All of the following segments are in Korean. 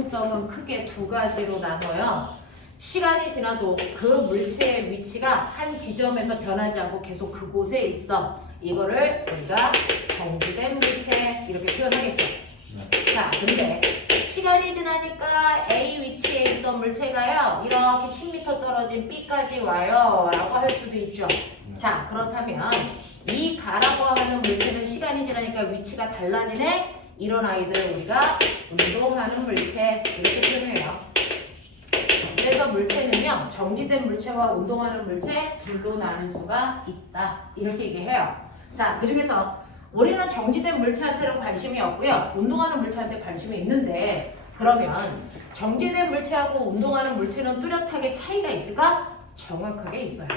운동성은 크게 두 가지로 나눠요. 시간이 지나도 그 물체의 위치가 한 지점에서 변하지 않고 계속 그곳에 있어. 이거를 우리가 정지된 물체 이렇게 표현하겠죠. 자, 근데 시간이 지나니까 A 위치에 있던 물체가요, 이렇게 10m 떨어진 B까지 와요 라고 할 수도 있죠. 자, 그렇다면 이 가라고 하는 물체는 시간이 지나니까 위치가 달라지네? 이런 아이들을 우리가 운동하는 물체 이렇게 표현해요. 그래서 물체는요, 정지된 물체와 운동하는 물체 둘로 나눌 수가 있다 이렇게 얘기해요. 자, 그 중에서 우리는 정지된 물체한테는 관심이 없고요, 운동하는 물체한테 관심이 있는데, 그러면 정지된 물체하고 운동하는 물체는 뚜렷하게 차이가 있을까? 정확하게 있어요.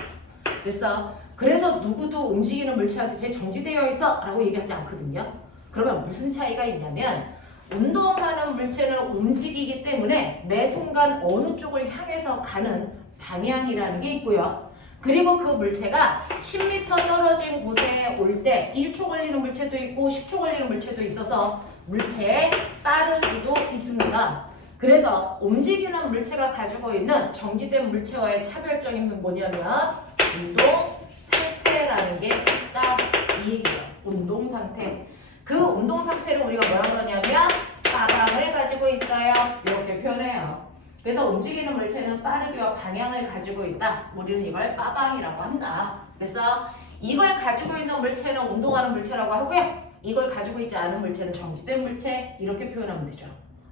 그래서 누구도 움직이는 물체한테 쟤 정지되어 있어 라고 얘기하지 않거든요. 그러면 무슨 차이가 있냐면, 운동하는 물체는 움직이기 때문에 매 순간 어느 쪽을 향해서 가는 방향이라는 게 있고요. 그리고 그 물체가 10m 떨어진 곳에 올 때 1초 걸리는 물체도 있고 10초 걸리는 물체도 있어서 물체의 빠르기도 있습니다. 그래서 움직이는 물체가 가지고 있는 정지된 물체와의 차별점이 뭐냐면 운동 상태라는 게 있다 이 얘기예요. 운동 상태. 그 운동 상태를 우리가 뭐라 그러냐면 빠방을 가지고 있어요. 이렇게 표현해요. 그래서 움직이는 물체는 빠르기와 방향을 가지고 있다. 우리는 이걸 빠방이라고 한다. 그래서 이걸 가지고 있는 물체는 운동하는 물체라고 하고요. 이걸 가지고 있지 않은 물체는 정지된 물체 이렇게 표현하면 되죠.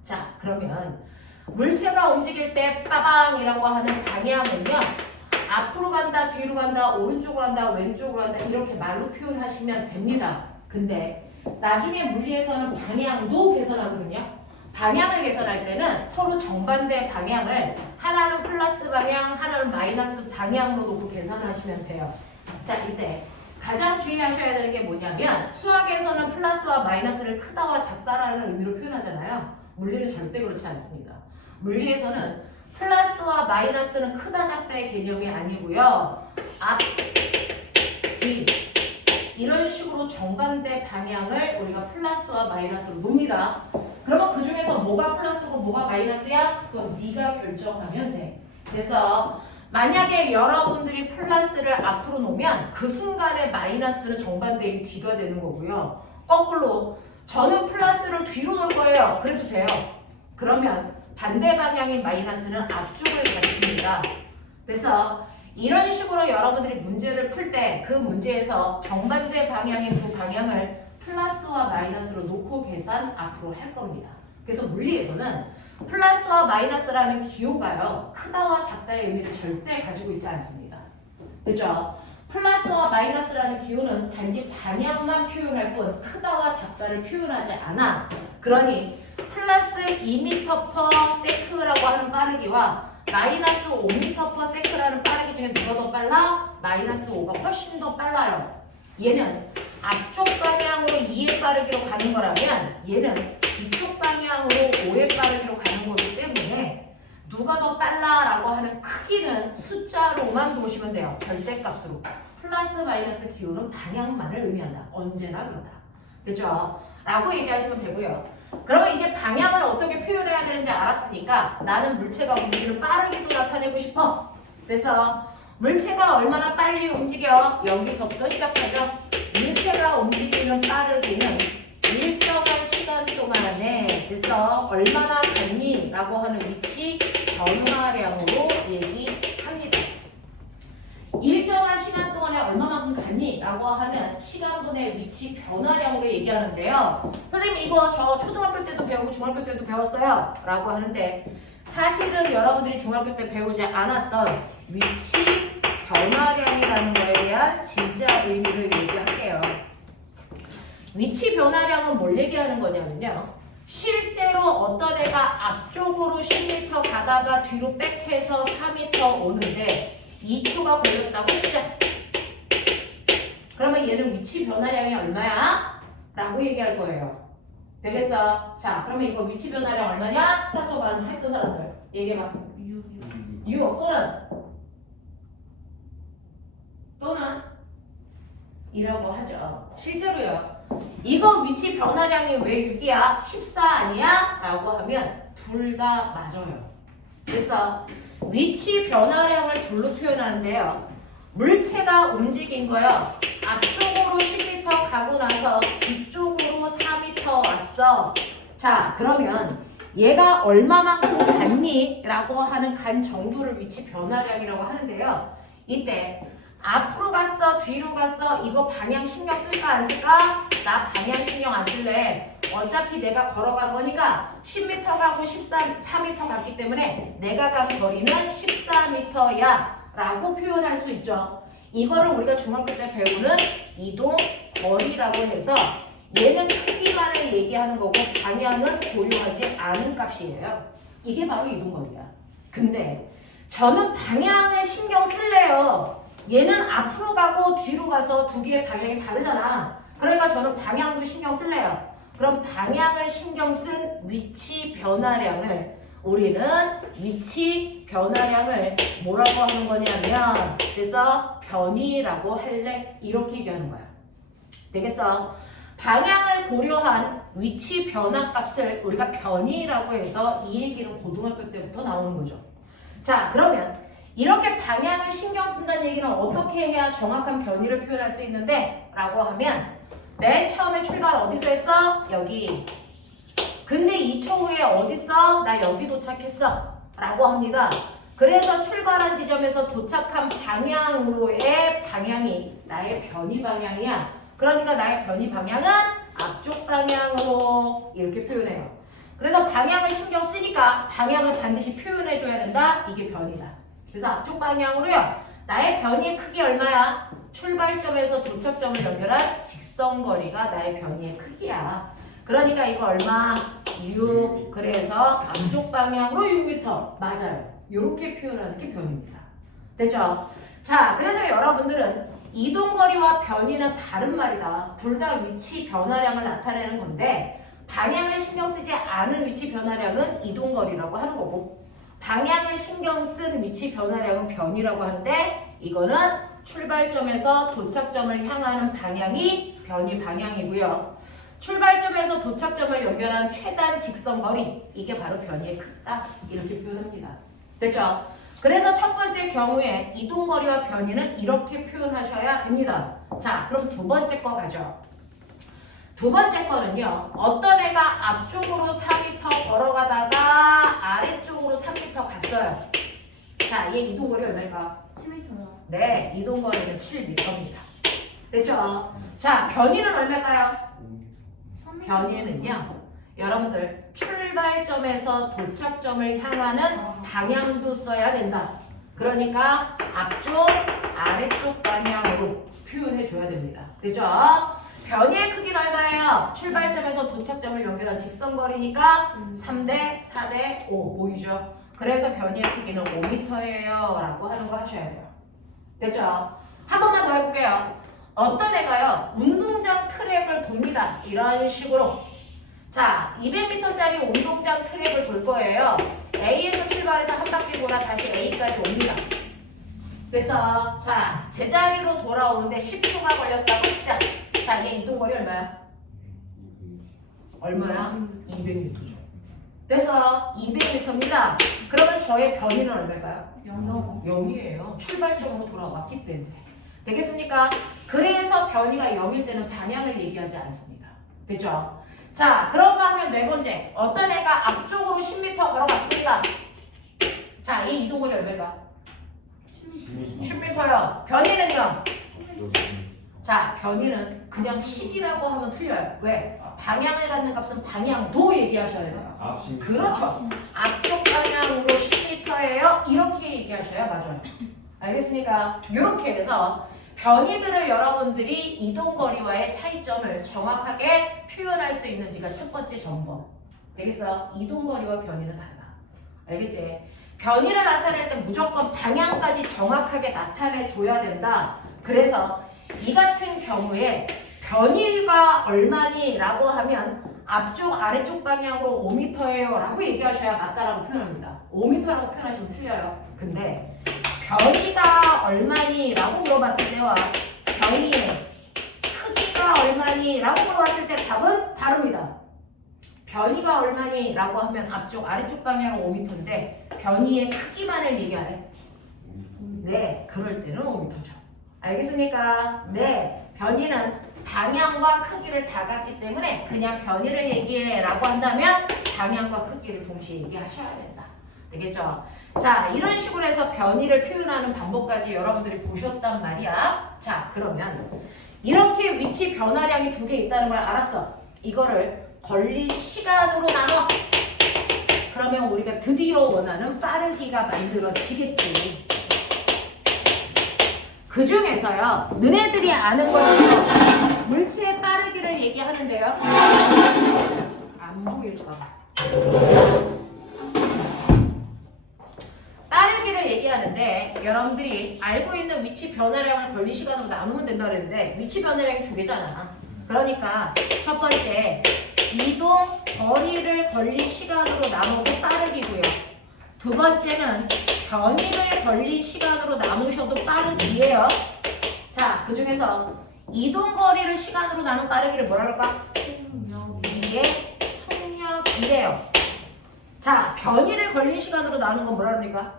자, 그러면 물체가 움직일 때 빠방이라고 하는 방향은요, 앞으로 간다, 뒤로 간다, 오른쪽으로 간다, 왼쪽으로 간다 이렇게 말로 표현하시면 됩니다. 근데 나중에 물리에서는 방향도 계산하거든요. 방향을 계산할 때는 서로 정반대 방향을 하나는 플러스 방향, 하나는 마이너스 방향으로 놓고 계산하시면 돼요. 자, 이때 가장 주의하셔야 되는 게 뭐냐면, 수학에서는 플러스와 마이너스를 크다와 작다라는 의미로 표현하잖아요. 물리는 절대 그렇지 않습니다. 물리에서는 플러스와 마이너스는 크다 작다의 개념이 아니고요, 앞, 뒤 이런 식으로 정반대 방향을 우리가 플러스와 마이너스로 놉니다. 그러면 그 중에서 뭐가 플러스고 뭐가 마이너스야? 그건 네가 결정하면 돼. 그래서 만약에 여러분들이 플러스를 앞으로 놓으면 그 순간에 마이너스는 정반대인 뒤가 되는 거고요. 거꾸로 저는 플러스를 뒤로 놓을 거예요. 그래도 돼요. 그러면 반대 방향인 마이너스는 앞쪽을 가집니다. 그래서 이런 식으로 여러분들이 문제를 풀 때 그 문제에서 정반대 방향인 두 방향을 플러스와 마이너스로 놓고 계산 앞으로 할 겁니다. 그래서 물리에서는 플러스와 마이너스라는 기호가요, 크다와 작다의 의미를 절대 가지고 있지 않습니다. 그죠? 플러스와 마이너스라는 기호는 단지 방향만 표현할 뿐 크다와 작다를 표현하지 않아. 그러니 플러스 2m/s라고 하는 빠르기와 마이너스 5m/s라는 빠르기 중에 누가 더 빨라? 마이너스 5가 훨씬 더 빨라요. 얘는 앞쪽 방향으로 2의 빠르기로 가는 거라면 얘는 뒤쪽 방향으로 5의 빠르기로 가는 거기 때문에 누가 더 빨라라고 하는 크기는 숫자로만 보시면 돼요. 절대값으로. 플러스 마이너스 기호는 방향만을 의미한다. 언제나 그렇다. 그죠? 라고 얘기하시면 되고요. 그러면 이제 방향을 어떻게 표현해야 되는지 알았으니까 나는 물체가 움직이는 빠르기도 나타내고 싶어. 그래서 물체가 얼마나 빨리 움직여? 여기서부터 시작하죠. 물체가 움직이는 빠르기는 일정한 시간 동안에 그래서 얼마나 갔니? 라고 하는 위치 변화량으로 얘기합니다. 일정한 시간 동안에 얼마만큼 갔니? 라고 하는 시간분의 위치 변화량으로 얘기하는데요. 선생님 이거 저 초등학교 때도 배우고 중학교 때도 배웠어요 라고 하는데, 사실은 여러분들이 중학교 때 배우지 않았던 위치 변화량이라는 거에 대한 진짜 의미를 얘기할게요. 위치 변화량은 뭘 얘기하는 거냐면요, 실제로 어떤 애가 앞쪽으로 10m 가다가 뒤로 백해서 4m 오는데 2초가 걸렸다고 치자. 그러면 얘는 위치 변화량이 얼마야? 라고 얘기할 거예요. 되겠어? 자, 그러면 이거 위치 변화량 얼마냐? 스타트업 했던 사람들 얘기해봐. 6. 또는 이라고 하죠. 실제로요, 이거 위치 변화량이 왜 6이야? 14 아니야? 라고 하면 둘 다 맞아요. 그래서 위치 변화량을 둘로 표현하는데요. 물체가 움직인 거요. 앞쪽으로 10m 가고 나서 뒤쪽으로 4m 왔어. 자, 그러면 얘가 얼마만큼 갔니? 라고 하는 간 정도를 위치 변화량이라고 하는데요. 이때 앞으로 갔어, 뒤로 갔어, 이거 방향 신경 쓸까 안 쓸까? 나 방향 신경 안 쓸래. 어차피 내가 걸어간 거니까 10m 가고 4m 갔기 때문에 내가 간 거리는 14m야 라고 표현할 수 있죠. 이거를 우리가 중학교 때 배우는 이동 거리라고 해서 얘는 크기만을 얘기하는 거고 방향은 고려하지 않은 값이에요. 이게 바로 이동 거리야. 근데 저는 방향을 신경 쓸래요. 얘는 앞으로 가고 뒤로 가서 두 개의 방향이 다르잖아. 그러니까 저는 방향도 신경 쓸래요. 그럼 방향을 신경 쓴 위치 변화량을 우리는 위치 변화량을 뭐라고 하는 거냐면 그래서 변이라고 할래? 이렇게 얘기하는 거야. 되겠어? 방향을 고려한 위치 변화 값을 우리가 변이라고 해서 이 얘기는 고등학교 때부터 나오는 거죠. 자, 그러면 이렇게 방향을 신경 쓴다는 얘기는 어떻게 해야 정확한 변이를 표현할 수 있는데? 라고 하면 맨 처음에 출발 어디서 했어? 여기. 근데 2초 후에 어딨어? 나 여기 도착했어. 라고 합니다. 그래서 출발한 지점에서 도착한 방향으로의 방향이 나의 변이 방향이야. 그러니까 나의 변이 방향은 앞쪽 방향으로 이렇게 표현해요. 그래서 방향을 신경 쓰니까 방향을 반드시 표현해줘야 된다. 이게 변이다. 그래서 앞쪽 방향으로요. 나의 변이의 크기 얼마야? 출발점에서 도착점을 연결한 직선거리가 나의 변이의 크기야. 그러니까 이거 얼마? 6. 그래서 앞쪽 방향으로 6m. 맞아요. 이렇게 표현하는 게 변입니다. 됐죠? 자, 그래서 여러분들은 이동거리와 변이는 다른 말이다. 둘 다 위치 변화량을 나타내는 건데 방향을 신경 쓰지 않은 위치 변화량은 이동거리라고 하는 거고 방향을 신경 쓴 위치 변화량은 변이라고 하는데 이거는 출발점에서 도착점을 향하는 방향이 변이 방향이고요. 출발점에서 도착점을 연결한 최단 직선거리 이게 바로 변이의 크다 이렇게 표현합니다. 됐죠? 그래서 첫 번째 경우에 이동거리와 변이는 이렇게 표현하셔야 됩니다. 자, 그럼 두 번째 거 가죠. 두 번째 거는요. 어떤 애가 앞쪽으로 4m 걸어가다가 아래쪽으로 3m 갔어요. 자, 얘 이동거리 얼마일까? 7m요. 네, 이동거리는 7m입니다. 됐죠? 자, 변이는 얼마일까요? 변이는요. 여러분들 출발점에서 도착점을 향하는 방향도 써야 된다. 그러니까 앞쪽, 아래쪽 방향으로 표현해 줘야 됩니다. 그죠? 변이의 크기는 얼마예요? 출발점에서 도착점을 연결한 직선거리니까 3대 4대 5 보이죠? 그래서 변이의 크기는 5m예요 라고 하는 거 하셔야 돼요. 됐죠? 한 번만 더 해볼게요. 어떤 애가요 운동장 트랙을 돕니다. 이런 식으로 자 200m짜리 운동장 트랙을 돌 거예요. A에서 출발해서 한 바퀴 돌아 다시 A까지 옵니다. 그래서 자 제자리로 돌아오는데 10초가 걸렸다고 치자. 자 얘 이동거리 얼마야? 얼마야? 200m죠. 그래서 200m입니다. 그러면 저의 변이는 얼마일까요? 0이에요. 출발점으로 돌아왔기 때문에. 되겠습니까? 그래서 변이가 0일 때는 방향을 얘기하지 않습니다. 됐죠? 자, 그런가 하면 네 번째. 어떤 애가 앞쪽으로 10m 걸어갔습니다. 자, 이 이동거리 얼마일까? 10m요. 변이는요? 자, 변이는 그냥 10이라고 하면 틀려요. 왜? 방향을 갖는 값은 방향도 얘기하셔야 돼요. 그렇죠. 앞쪽 방향으로 10m예요. 이렇게 얘기하셔야 맞아요. 알겠습니까? 이렇게 해서 변이들을 여러분들이 이동거리와의 차이점을 정확하게 표현할 수 있는지가 첫 번째 점검. 되겠어? 이동거리와 변이는 다르다. 알겠지? 변이를 나타낼 때 무조건 방향까지 정확하게 나타내줘야 된다. 그래서 이 같은 경우에 변이가 얼마니? 라고 하면 앞쪽 아래쪽 방향으로 5m예요 라고 얘기하셔야 맞다라고 표현합니다. 5m라고 표현하시면 틀려요. 근데 변이가 얼마니? 라고 물어봤을 때와 변이의 크기가 얼마니? 라고 물어봤을 때 답은 다릅니다. 변이가 얼마니? 라고 하면 앞쪽 아래쪽 방향은 5m인데 변이의 크기만을 얘기하래. 네, 그럴 때는 5m죠. 알겠습니까? 네, 변이는 방향과 크기를 다 같기 때문에 그냥 변이를 얘기해 라고 한다면 방향과 크기를 동시에 얘기하셔야 된다. 되겠죠? 자, 이런 식으로 해서 변이를 표현하는 방법까지 여러분들이 보셨단 말이야. 자, 그러면 이렇게 위치 변화량이 두 개 있다는 걸 알았어. 이거를 걸린 시간으로 나눠. 그러면 우리가 드디어 원하는 빠르기가 만들어지겠지. 그 중에서요, 너네들이 아는 것 중에 물체의 빠르기를 얘기하는데요. 안 보일까? 빠르기를 얘기하는데 여러분들이 알고 있는 위치 변화량을 걸린 시간으로 나누면 된다 그랬는데 위치 변화량이 두 개잖아. 그러니까 첫 번째 이동 거리를 걸린 시간으로 나누고 빠르기고요. 두 번째는 변이를 걸린 시간으로 나누셔도 빠르기예요. 자, 그 중에서 이동 거리를 시간으로 나눈 빠르기를 뭐라 그럴까? 이게 속력이래요. 자, 변이를 걸린 시간으로 나눈 건 뭐라 그럽니까?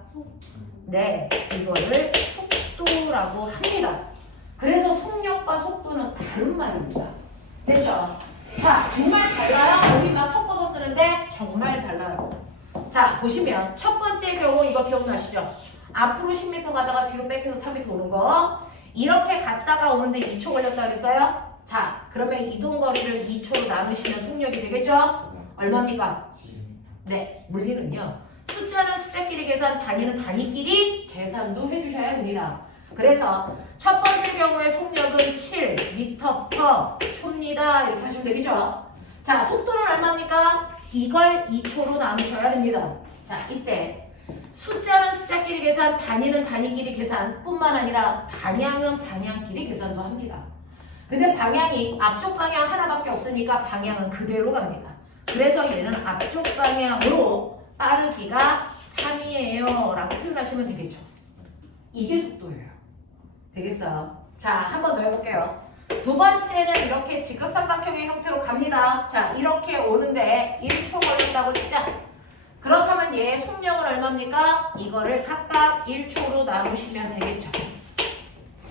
네, 이거를 속도라고 합니다. 그래서 속력과 속도는 다른 말입니다. 됐죠? 자, 정말 달라요? 우리 막 섞어서 쓰는데 정말 달라요. 자, 보시면 첫 번째 경우 이거 기억나시죠? 앞으로 10m 가다가 뒤로 백해서 3m 오는 거. 이렇게 갔다가 오는데 2초 걸렸다 그랬어요? 자, 그러면 이동 거리를 2초로 나누시면 속력이 되겠죠? 얼마입니까? 네, 물리는요. 숫자는 숫자끼리 계산, 단위는 단위끼리 계산도 해주셔야 됩니다. 그래서 첫 번째 경우에 속력은 7m/초입니다. 이렇게 하시면 되겠죠? 자, 속도는 얼마입니까? 이걸 2초로 나누셔야 됩니다. 자, 이때 숫자는 숫자끼리 계산, 단위는 단위끼리 계산 뿐만 아니라 방향은 방향끼리 계산도 합니다. 근데 방향이 앞쪽 방향 하나밖에 없으니까 방향은 그대로 갑니다. 그래서 얘는 앞쪽 방향으로 빠르기가 3이에요 라고 표현하시면 되겠죠. 이게 속도예요. 되겠어요? 자, 한 번 더 해볼게요. 두 번째는 이렇게 직각삼각형의 형태로 갑니다. 자, 이렇게 오는데 1초 걸린다고 치자. 그렇다면 얘의 속력은 얼마입니까? 이거를 각각 1초로 나누시면 되겠죠.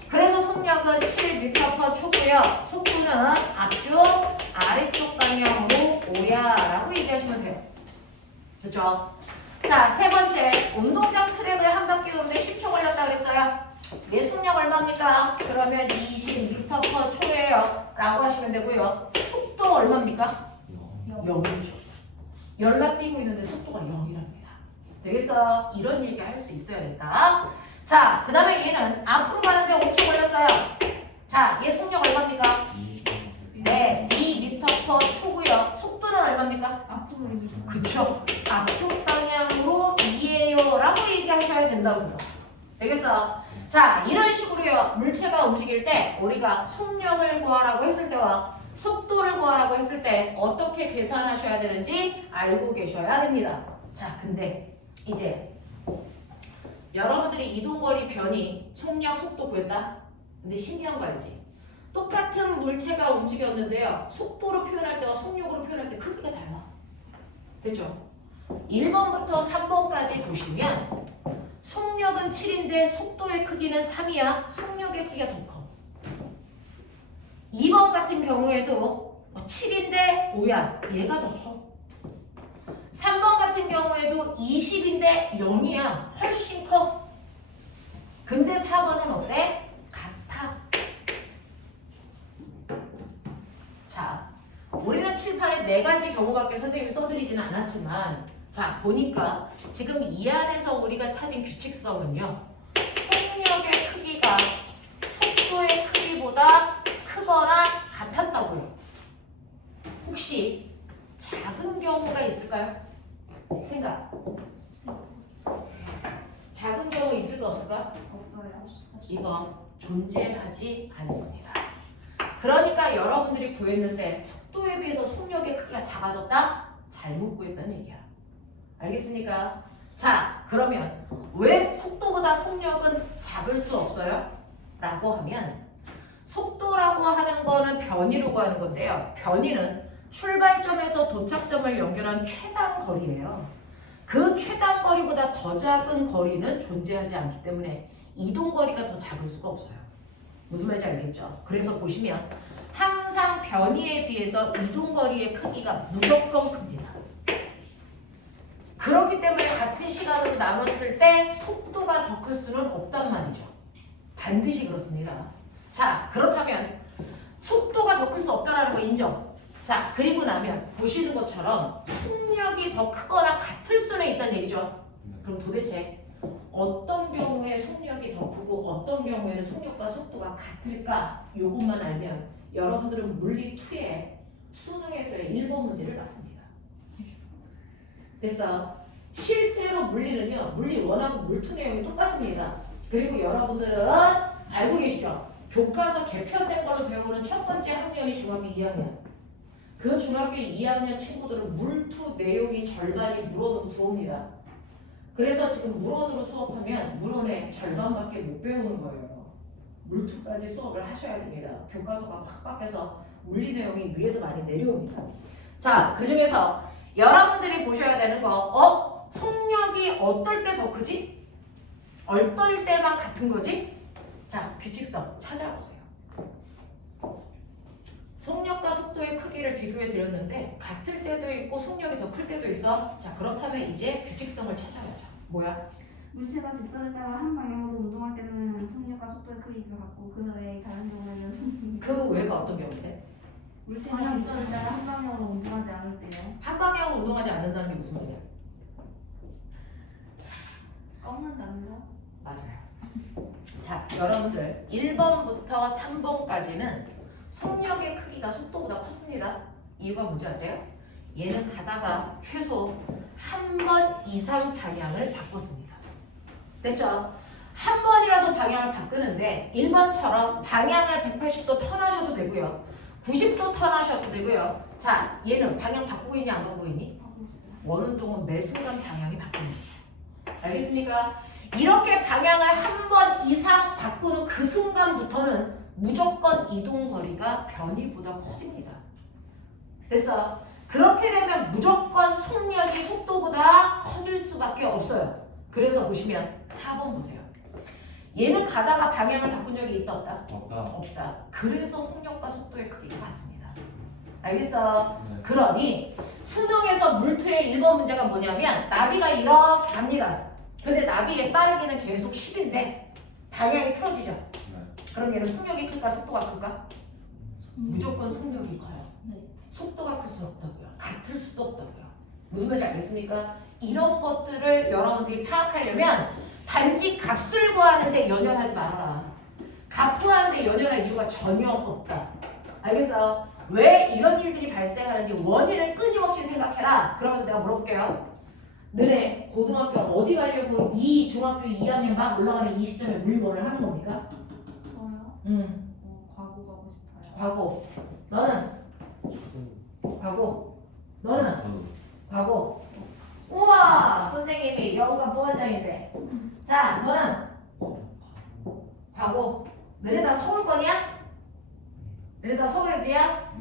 그래서 속력은 7m/초고요. 속도는 앞쪽, 아래쪽 방향으로 5야 라고 얘기하시면 돼요. 그렇죠? 자, 세 번째, 운동장 트랙을 한 바퀴 도는데 10초 걸렸다 그랬어요. 얘 속력 얼마입니까? 그러면 20m/초예요 라고 하시면 되고요. 속도 얼마입니까? 0이죠. 열나 뛰고 있는데 속도가 0이랍니다. 되겠어? 이런 얘기 할 수 있어야 된다. 자, 그 다음에 얘는 앞으로 가는데 5초 걸렸어요. 자, 얘 속력 얼마입니까? 네, 2m/초고요. 속도는 얼마입니까? 앞으로 이기죠. 그쵸? 앞쪽 방향으로 2예요 라고 얘기하셔야 된다고요. 되겠어? 자, 이런 식으로요. 물체가 움직일 때 우리가 속력을 구하라고 했을 때와 속도를 구하라고 했을 때 어떻게 계산하셔야 되는지 알고 계셔야 됩니다. 자, 근데 이제 여러분들이 이동거리 변이, 속력, 속도 구했다? 근데 신기한 거 알지? 똑같은 물체가 움직였는데요. 속도로 표현할 때와 속력으로 표현할 때 크기가 달라. 됐죠? 1번부터 3번까지 보시면 속력은 7인데 속도의 크기는 3이야. 속력의 크기가 더 커. 2번 같은 경우에도 7인데 5야. 얘가 더 커. 3번 같은 경우에도 20인데 0이야. 훨씬 커. 근데 4번은 어때? 같아. 자, 우리는 칠판에 4가지 경우밖에 선생님이 써드리지는 않았지만 자, 보니까 지금 이 안에서 우리가 찾은 규칙성은요. 속력의 크기가 속도의 크기보다 크거나 같았다고요. 혹시 작은 경우가 있을까요? 생각. 작은 경우 있을까 없을까? 없어요. 이건 존재하지 않습니다. 그러니까 여러분들이 구했는데 속도에 비해서 속력의 크기가 작아졌다? 잘못 구했다는 얘기야. 알겠습니까? 자, 그러면 왜 속도보다 속력은 작을 수 없어요? 라고 하면 속도라고 하는 거는 변이라고 하는 건데요. 변이는 출발점에서 도착점을 연결한 최단 거리예요. 그 최단 거리보다 더 작은 거리는 존재하지 않기 때문에 이동 거리가 더 작을 수가 없어요. 무슨 말인지 알겠죠? 그래서 보시면 항상 변이에 비해서 이동 거리의 크기가 무조건 큽니다. 그렇기 때문에 같은 시간으로 나눴을 때 속도가 더 클 수는 없단 말이죠. 반드시 그렇습니다. 자, 그렇다면 속도가 더 클 수 없다는 거 인정. 자, 그리고 나면 보시는 것처럼 속력이 더 크거나 같을 수는 있다는 얘기죠. 그럼 도대체 어떤 경우에 속력이 더 크고 어떤 경우에는 속력과 속도가 같을까? 이것만 알면 여러분들은 물리 2의 수능에서의 1번 문제를 맞습니다. 그래서 실제로 물리는요, 물리 1하고 물2 내용이 똑같습니다. 그리고 여러분들은 알고 계시죠? 교과서 개편된 걸로 배우는 첫 번째 학년이 중학교 2학년. 그 중학교 2학년 친구들은 물2 내용이 절반이 물원으로 들어옵니다. 그래서 지금 물원으로 수업하면 물원의 절반밖에 못 배우는 거예요. 물2까지 수업을 하셔야 됩니다. 교과서가 확 바뀌어서 물리 내용이 위에서 많이 내려옵니다. 자, 그 중에서 여러분들이 보셔야 되는 거, 속력이 어떨 때 더 크지? 어떨 때만 같은 거지? 자, 규칙성 찾아보세요. 속력과 속도의 크기를 비교해 드렸는데 같을 때도 있고 속력이 더 클 때도 있어. 자, 그렇다면 이제 규칙성을 찾아보자. 뭐야? 물체가 직선을 따라 한 방향으로 운동할 때는 속력과 속도의 크기가 같고 그 외의 다른 경우에는 그 외가 어떤 경우인데? 물체가 직선을 따라 한 방향으로 운동하지 않을 때요. 한 방향으로 운동하지 않는다는 게 무슨 말이야? 꺾는다는가? 맞아요. 자, 여러분들 1번부터 3번까지는 속력의 크기가 속도보다 컸습니다. 이유가 뭔지 아세요? 얘는 가다가 최소 한 번 이상 방향을 바꿨습니다. 됐죠? 한 번이라도 방향을 바꾸는데 1번처럼 방향을 180도 턴하셔도 되고요. 90도 턴하셔도 되고요. 자, 얘는 방향 바꾸고 있니 안 바꾸고 있니? 원운동은 매 순간 방향이 바뀝니다. 알겠습니까? 이렇게 방향을 한 번 이상 바꾸는 그 순간부터는 무조건 이동 거리가 변이보다 커집니다. 됐어? 그렇게 되면 무조건 속력이 속도보다 커질 수밖에 없어요. 그래서 보시면 4번 보세요. 얘는 가다가 방향을 바꾼 적이 있다 없다? 없다. 그래서 속력과 속도의 크기가 같습니다. 알겠어? 그러니 수능에서 물투의 1번 문제가 뭐냐면 나비가 이렇게 갑니다. 근데 나비의 빠르기는 계속 10인데 방향이 틀어지죠? 그럼 얘는 속력이 클까 속도가 클까? 무조건 속력이 커요. 속도가 클 수 없다고요. 같을 수도 없다고요. 무슨 말인지 알겠습니까? 이런 것들을 여러분들이 파악하려면 단지 값을 구하는데 연연하지 말아라. 값 구하는데 연연할 이유가 전혀 없다. 알겠어? 왜 이런 일들이 발생하는지 원인을 끊임없이 생각해라. 그러면서 내가 물어볼게요. 너네 고등학교 어디 가려고 이 중학교 2학년 막 올라가는 이 시점에 물건을 하는 겁니까? 저요? 과거 가고 싶어요. 과거. 너는? 과거. 너는? 과거. 우와! 선생님이 영어과 부원장인데. 자, 너는? 과거. 너네 다 서울 거냐? 너네 다 서울 애들이야?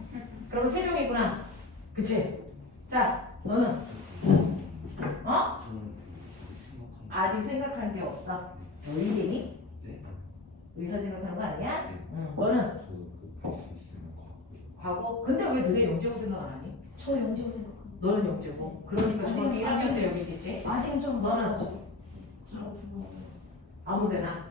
그러면 세 명이구나. 그치? 자, 너는? 어? 아직 생각한 게 없어. 너 의대니? 네. 의사 생각하는 거 아니야? 네. 응. 너는? 과거? 근데 왜 너네 영재고 생각 안 하니? 저 영지고 생각합니다. 너는 영재고. 그러니까 아직- 중학교 1학년 때 아직- 여기 있겠지? 아직은 좀 너는? 아무데나.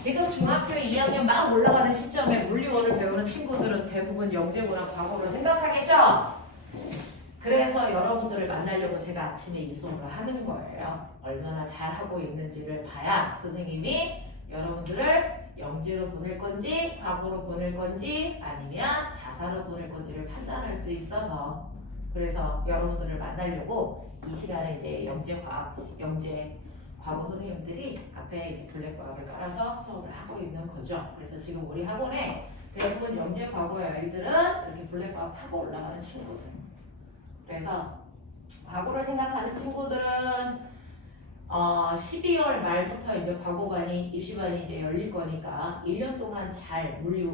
지금 중학교 2학년 막 올라가는 시점에 물리원을 배우는 친구들은 대부분 영재고나 과거를 생각하겠죠? 그래서 여러분들을 만나려고 제가 아침에 이 수업을 하는 거예요. 얼마나 잘하고 있는지를 봐야 선생님이 여러분들을 영재로 보낼 건지 과거로 보낼 건지 아니면 자사로 보낼 건지를 판단할 수 있어서 그래서 여러분들을 만나려고 이 시간에 이제 영재 과거 선생님들이 앞에 이제 블랙박을 깔아서 수업을 하고 있는 거죠. 그래서 지금 우리 학원에 대부분 영재 과거의 아이들은 이렇게 블랙박 타고 올라가는 친구들. 그래서 과거를 생각하는 친구들은 12월 말부터 이제 과거반이 입시반이 이제 열릴 거니까 1년 동안 잘 물리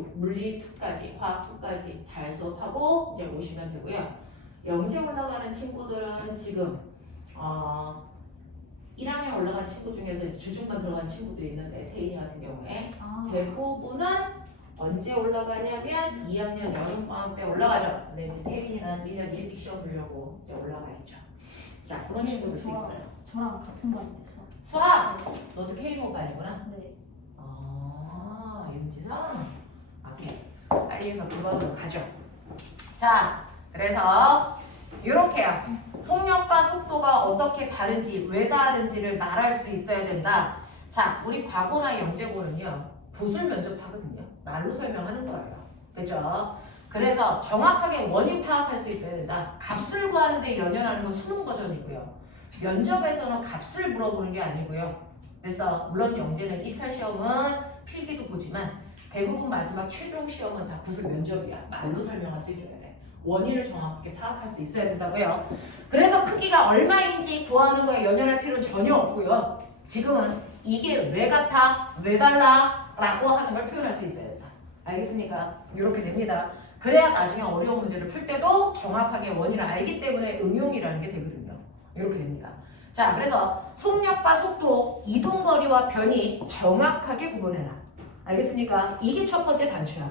2까지, 화학 2까지 잘 수업하고 이제 오시면 되고요. 영재 올라가는 친구들은 지금 1학년 올라간 친구 중에서 이제 주중반 들어간 친구도 있는데 태인이 같은 경우에 대부분은 언제 올라가냐면 2학년 여름방학 때 올라가죠. 근데 이제 태인이는 1년 일찍 시험 보려고 이제 올라가 있죠. 자, 그런 친구들도 있어요. 저랑 같은 반이에요. 수아, 너도 K5 반이구나? 네. 윤지성? 오케이. 빨리 해서 그 반으로 가죠. 자, 그래서 이렇게요. 속력과 속도가 어떻게 다른지, 왜 다른지를 말할 수 있어야 된다. 자, 우리 과거나 영재고는요, 부술 면접하거든요. 말로 설명하는 거예요. 그죠? 그래서 정확하게 원인 파악할 수 있어야 된다. 값을 구하는데 연연하는 건 수능 버전이고요. 면접에서는 값을 물어보는 게 아니고요. 그래서 물론 영재는 1차 시험은 필기도 보지만 대부분 마지막 최종 시험은 다 구술 면접이야. 말로 설명할 수 있어야 돼. 원인을 정확하게 파악할 수 있어야 된다고요. 그래서 크기가 얼마인지 구하는 거에 연연할 필요는 전혀 없고요. 지금은 이게 왜 같아? 왜 달라? 라고 하는 걸 표현할 수 있어야 된다. 알겠습니까? 이렇게 됩니다. 그래야 나중에 어려운 문제를 풀 때도 정확하게 원인을 알기 때문에 응용이라는 게 되거든요. 이렇게 됩니다. 자, 그래서 속력과 속도, 이동거리와 변이 정확하게 구분해라. 알겠습니까? 이게 첫 번째 단추야.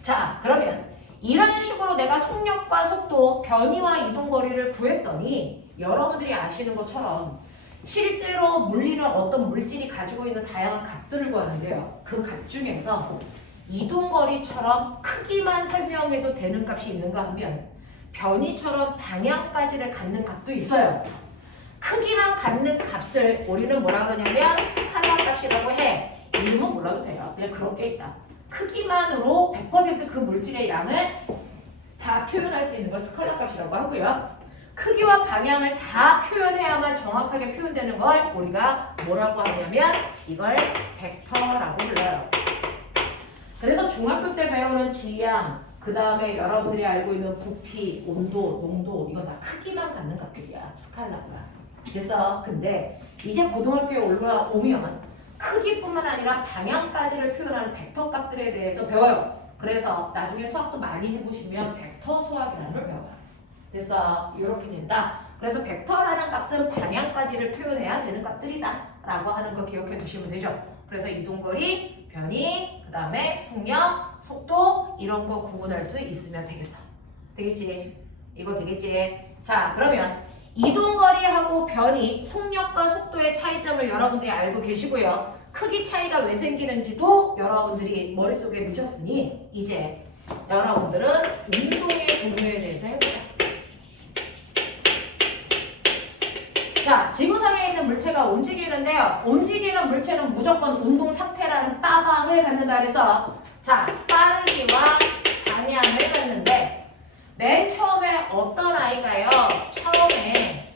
자, 그러면 이런 식으로 내가 속력과 속도, 변이와 이동거리를 구했더니 여러분들이 아시는 것처럼 실제로 물리는 어떤 물질이 가지고 있는 다양한 값들을 구하는데요. 그 값 중에서 이동거리처럼 크기만 설명해도 되는 값이 있는가 하면 변이처럼 방향까지를 갖는 값도 있어요. 크기만 갖는 값을 우리는 뭐라 그러냐면 스칼라 값이라고 해. 이름은 몰라도 돼요. 그냥 그런 게 있다. 크기만으로 100% 그 물질의 양을 다 표현할 수 있는 걸 스칼라 값이라고 하고요. 크기와 방향을 다 표현해야만 정확하게 표현되는 걸 우리가 뭐라고 하냐면 이걸 벡터라고 불러요. 그래서 중학교 때 배우는 지향, 그 다음에 여러분들이 알고 있는 부피, 온도, 농도 이건 다 크기만 갖는 값들이야. 스칼라가. 그래서 근데 이제 고등학교에 올라오면 크기뿐만 아니라 방향까지를 표현하는 벡터 값들에 대해서 배워요. 그래서 나중에 수학도 많이 해보시면 벡터 수학이라는 걸 배워요. 그래서 이렇게 된다. 그래서 벡터라는 값은 방향까지를 표현해야 되는 값들이다 라고 하는 거 기억해 두시면 되죠. 그래서 이동거리, 변이, 그 다음에 속력, 속도 이런 거 구분할 수 있으면 되겠어. 되겠지? 이거 되겠지? 자, 그러면 이동거리하고 변이, 속력과 속도의 차이점을 여러분들이 알고 계시고요. 크기 차이가 왜 생기는지도 여러분들이 머릿속에 넣으셨으니 이제 여러분들은 운동의 종류에 대해서 해보자. 자, 지구상에 있는 물체가 움직이는데요. 움직이는 물체는 무조건 운동 상태라는 빠방을 갖는다 그래서 자, 빠르기와 방향을 갖는데 맨 처음에 어떤 아이가요? 처음에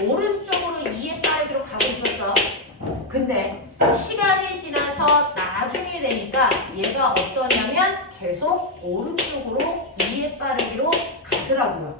오른쪽으로 2의 빠르기로 가고 있었어. 근데 시간이 지나서 나중에 되니까 얘가 어떠냐면 계속 오른쪽으로 2의 빠르기로 가더라고요.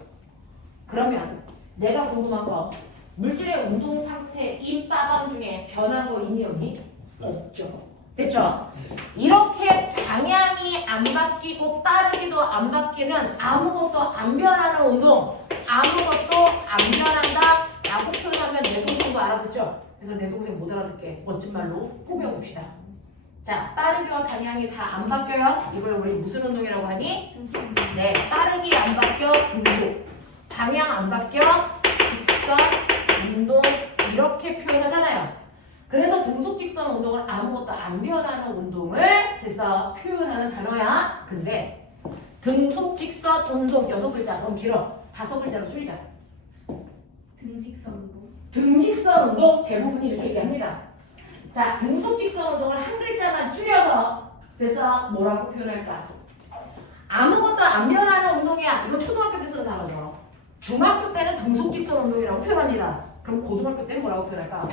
그러면 내가 궁금한 거 물질의 운동 상태 인 빠방 중에 변한 거 있니 없니? 없죠. 됐죠? 이렇게 방향이 안 바뀌고 빠르기도 안 바뀌는 아무것도 안 변하는 운동, 아무것도 안 변한다 라고 표현하면 내 동생도 알아듣죠? 그래서 내 동생 못 알아듣게 멋진 말로 꾸며봅시다. 자, 빠르기와 방향이 다 안 바뀌어요. 이걸 우리 무슨 운동이라고 하니? 네, 빠르기 안 바뀌어 등속, 방향 안 바뀌어 직선, 운동 이렇게 표현하잖아요. 그래서 등속 직선 운동은 아무것도 안 변하는 운동을 그래서 표현하는 단어야. 근데 등속 직선 운동 6글자 너무 길어. 5글자로 줄이자. 등직선 운동. 등직선 운동 대부분이 이렇게 얘기합니다. 자, 등속 직선 운동을 한 글자만 줄여서 그래서 뭐라고 표현할까? 아무것도 안 변하는 운동이야. 이거 초등학교 때 쓰는 단어죠. 중학교 때는 등속 직선 운동이라고 표현합니다. 그럼 고등학교 때는 뭐라고 표현할까?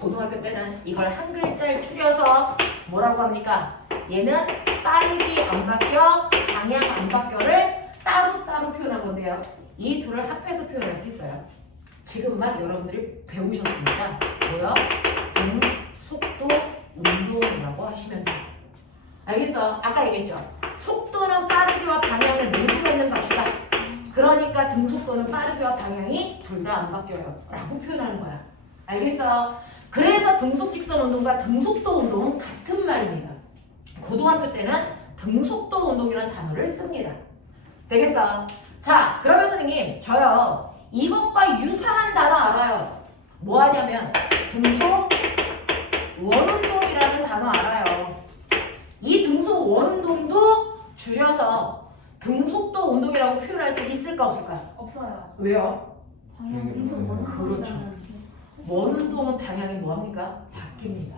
고등학교 때는 이걸 한 글자를 줄여서 뭐라고 합니까? 얘는 빠르기 안 바뀌어, 방향 안 바뀌어를 따로따로 표현한 건데요. 이 둘을 합해서 표현할 수 있어요. 지금 막 여러분들이 배우셨습니다. 뭐야? 속도 운동이라고 하시면 돼요. 알겠어? 아까 얘기했죠? 속도는 빠르기와 방향을 모두 갖는 값이다. 그러니까 등속도는 빠르기와 방향이 둘 다 안 바뀌어요 라고 표현하는 거야. 알겠어? 그래서 등속 직선 운동과 등속도 운동은 같은 말입니다. 고등학교 때는 등속도 운동이라는 단어를 씁니다. 되겠어? 자, 그러면 선생님 저요 이것과 유사한 단어 알아요. 뭐 하냐면 등속 원운동이라는 단어 알아요. 이 등속 원운동도 줄여서 등속도 운동이라고 표현할 수 있을까 없을까? 없어요. 왜요? 방향 계속 원하는 그렇죠. 원운동은 방향이 뭐합니까? 바뀝니다.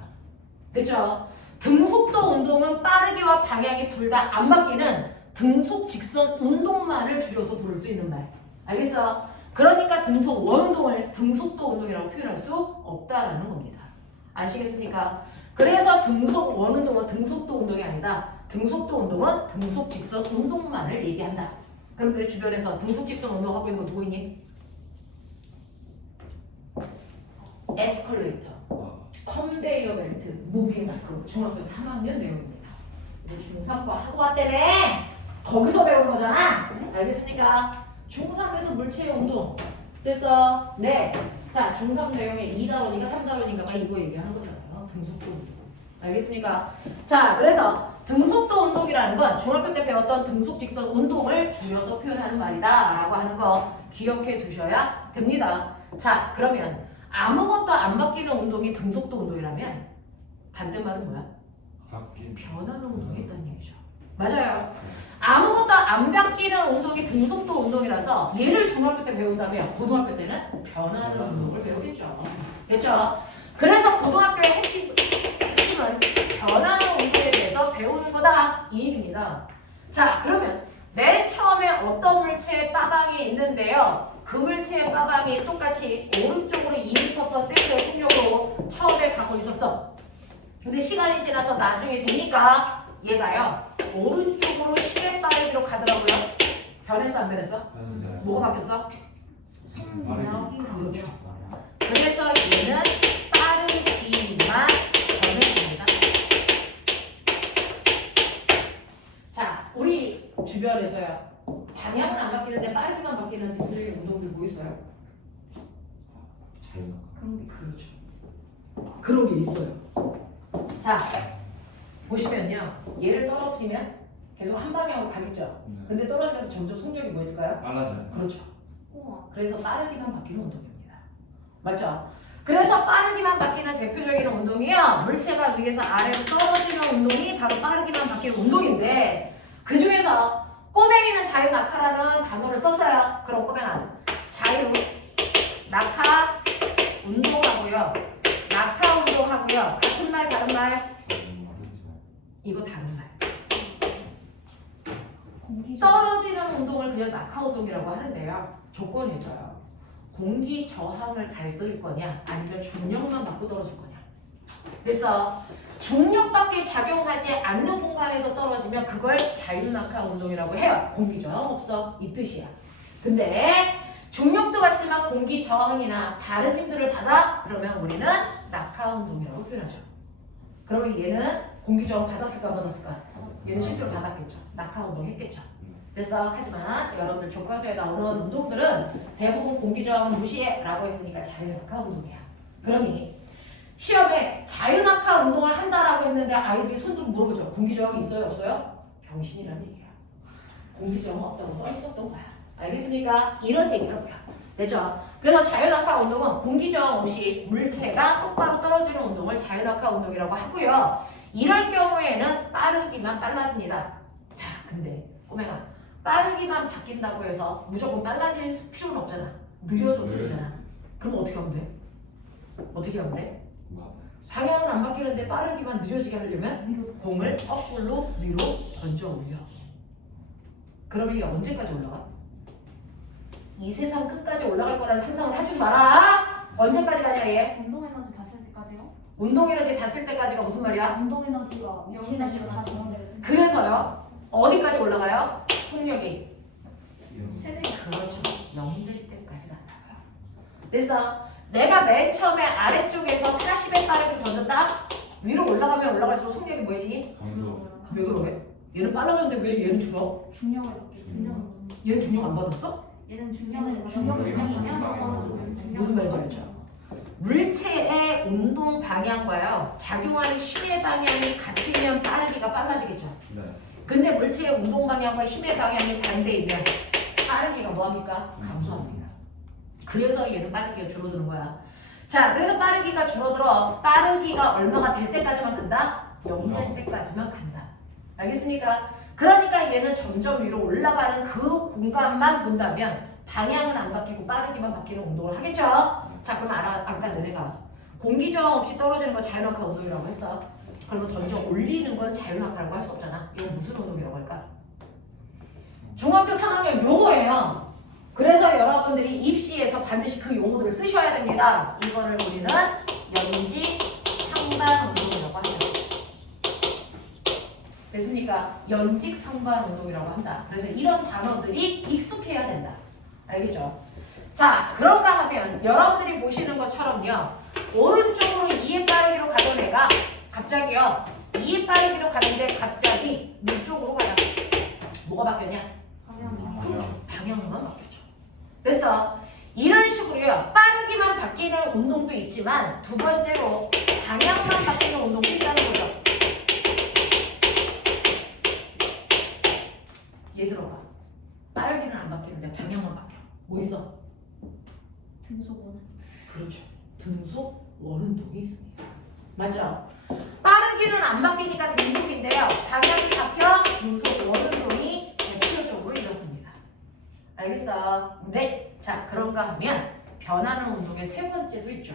됐죠? 등속도 운동은 빠르기와 방향이 둘 다 안 바뀌는 등속 직선 운동만을 줄여서 부를 수 있는 말. 알겠어? 그러니까 등속 원운동을 등속도 운동이라고 표현할 수 없다라는 겁니다. 아시겠습니까? 그래서 등속 원운동은 등속도 운동이 아니다. 등속도 운동은 등속 직선 운동만을 얘기한다. 그럼 그 주변에서 등속 직선 운동 하고 있는 거 누구 있니? 에스컬레이터, 컨베이어 벨트, 무빙 아크, 중학교 3학년 내용입니다. 우리 중3과 하고 왔다며 거기서 배우는 거잖아. 알겠습니까? 중3에서 물체의 운동 됐어? 네. 자, 중3 내용에 2단원인가 3단원인가가 이거 얘기하는 거잖아요. 등속도 운동. 알겠습니까? 자, 그래서 등속도 운동이라는 건 중학교 때 배웠던 등속 직선 운동을 줄여서 표현하는 말이다 라고 하는 거 기억해 두셔야 됩니다. 자, 그러면 아무것도 안 바뀌는 운동이 등속도 운동이라면 반대말은 뭐야? 변하는 운동이 있다는 얘기죠. 맞아요. 아무것도 안 바뀌는 운동이 등속도 운동이라서 얘를 중학교 때 배운다면 고등학교 때는 변하는 운동을 배우겠죠. 됐죠? 그래서 고등학교의 핵심은 변하는 운동에 대해서 배우는 거다 이 얘기입니다. 자, 그러면 맨 처음에 어떤 물체의 빠방이 있는데요. 그 물체의 빠방이 똑같이 오른쪽으로 2m/s의 속력으로 처음에 가고 있었어. 근데 시간이 지나서 나중에 되니까 얘가요 오른쪽으로 10의 빠르기로 가더라고요. 변했어 안 변했어? 뭐가 바뀌었어? 그렇죠. 그래서 얘는 빠르기만 변했습니다. 자우리 주변에서요. 방향은 안 바뀌는데 빠르기만 바뀌는 대표적인 운동들 뭐 있어요? 그런 게 그렇죠. 그런 게 있어요. 자, 보시면요. 얘를 떨어뜨리면 계속 한 방향으로 가겠죠. 근데 떨어지면서 점점 속력이 뭐해질까요? 빨라져요. 그렇죠. 우와. 그래서 빠르기만 바뀌는 운동입니다. 맞죠? 그래서 빠르기만 바뀌는 대표적인 운동이요. 물체가 위에서 아래로 떨어지는 운동이 바로 빠르기만 바뀌는 운동인데 그 중에서 꼬맹이는 자유 낙하라는 단어를 썼어요. 그럼 꼬맹아 자유 낙하 운동하고요. 낙하 운동하고요. 같은 말 다른 말? 이거 다른 말. 공기 떨어지는 운동을 그냥 낙하 운동이라고 하는데요. 조건이 있어요. 공기 저항을 받을 거냐 아니면 중력만 받고 떨어질 거냐. 그래서 중력밖에 작용하지 않는 공간에서 떨어지면 그걸 자유낙하 운동이라고 해요. 공기 저항 없어 이 뜻이야. 근데 중력도 받지만 공기 저항이나 다른 힘들을 받아 그러면 우리는 낙하 운동이라고 표현하죠. 그러면 얘는 공기 저항 받았을까 받았을까? 얘는 실제로 받았겠죠. 낙하 운동 했겠죠. 됐어. 하지만 여러분들 교과서에 나오는 운동들은 대부분 공기 저항은 무시해 라고 했으니까 자유낙하 운동이야. 그러니 시험에 자유낙하 운동을 한다라고 했는데 아이들이 손 들고 물어보죠. 공기 저항이 있어요 없어요? 병신이라는 얘기야. 공기 저항 없다고 써 있었던 거야. 알겠습니까? 이런 얘기를 하고요. 됐죠? 그래서 자유낙하 운동은 공기 저항 없이 물체가 똑바로 떨어지는 운동을 자유낙하 운동이라고 하고요. 이럴 경우에는 빠르기만 빨라집니다. 자, 근데 꼬맹아 빠르기만 바뀐다고 해서 무조건 빨라질 필요는 없잖아. 느려져도 되잖아. 그럼 어떻게 하면 돼? 어떻게 하면 돼? 방향은 안 바뀌는데 빠르기만 느려지게 하려면 공을 거꾸로 위로 던져 올려. 그러면 이게 언제까지 올라가? 이 세상 끝까지 올라갈 거라는 상상을 하지 마라. 언제까지 가냐 얘? 운동 에너지 다 쓸 때까지요? 운동 에너지 다 쓸 때까지가 무슨 말이야? 운동 에너지가 영에너지가 다 정해져 있어요. 그래서요. 어디까지 올라가요? 속력이 최대 그렇죠. 0될 때까지 나타나요. 됐어. 내가 맨 처음에 아래쪽에서 40의 빠르게 던졌다. 위로 올라가면 올라갈수록 속력이 뭐해지니? 왜 그러게? 얘는 빨라졌는데 왜 얘는 줄어? 중력을 받게 중력을 얘는 중력 안 받았어? 얘는 중력을 중력이 무슨 말인지 알죠? 물체의 운동 방향과요 작용하는 힘의 방향이 같으면 빠르기가 빨라지겠죠. 네. 근데 물체의 운동 방향과 힘의 방향이 반대이면 빠르기가 뭐합니까? 감소합니다. 그래서 얘는 빠르기가 줄어드는 거야. 자, 그래서 빠르기가 줄어들어. 빠르기가 얼마가 될 때까지만 간다? 0 될 때까지만 간다. 알겠습니까? 그러니까 얘는 점점 위로 올라가는 그 공간만 본다면 방향은 안 바뀌고 빠르기만 바뀌는 운동을 하겠죠? 자, 그럼 아까 너네가 공기 저항 없이 떨어지는 거 자연학화 운동이라고 했어. 그러면 던져 올리는 건 자연학화라고 할 수 없잖아. 이건 무슨 운동이라고 할까? 중학교 3학년 요거예요. 그래서 여러분들이 입시에서 반드시 그 용어들을 쓰셔야 됩니다. 이거를 우리는 연직 상반 운동이라고 하죠. 됐습니까? 연직 상반 운동이라고 한다. 그래서 이런 단어들이 익숙해야 된다. 알겠죠? 자, 그런가 하면 여러분들이 보시는 것처럼요. 오른쪽으로 2의 빠르기로 가던 애가 갑자기요. 2의 빠르기로 가는데 갑자기 위쪽으로 가요. 뭐가 바뀌었냐? 방향만 바뀌었죠. 됐어. 이런 식으로요. 빠르기만 바뀌는 운동도 있지만 두 번째로 방향만 바뀌는 운동도 있다는 거죠. 얘 들어봐. 빠르기는 안 바뀌는데 방향만 바뀌어. 뭐 있어? 등속은 그렇죠. 등속 원운동이 있습니다. 맞죠? 빠르기는 안 바뀌니까 등속인데요. 방향이 바뀌어 등속 원운동이 대표적으로 이렇습니다. 알겠어? 네. 자, 그런가 하면 변하는 운동의 세 번째도 있죠.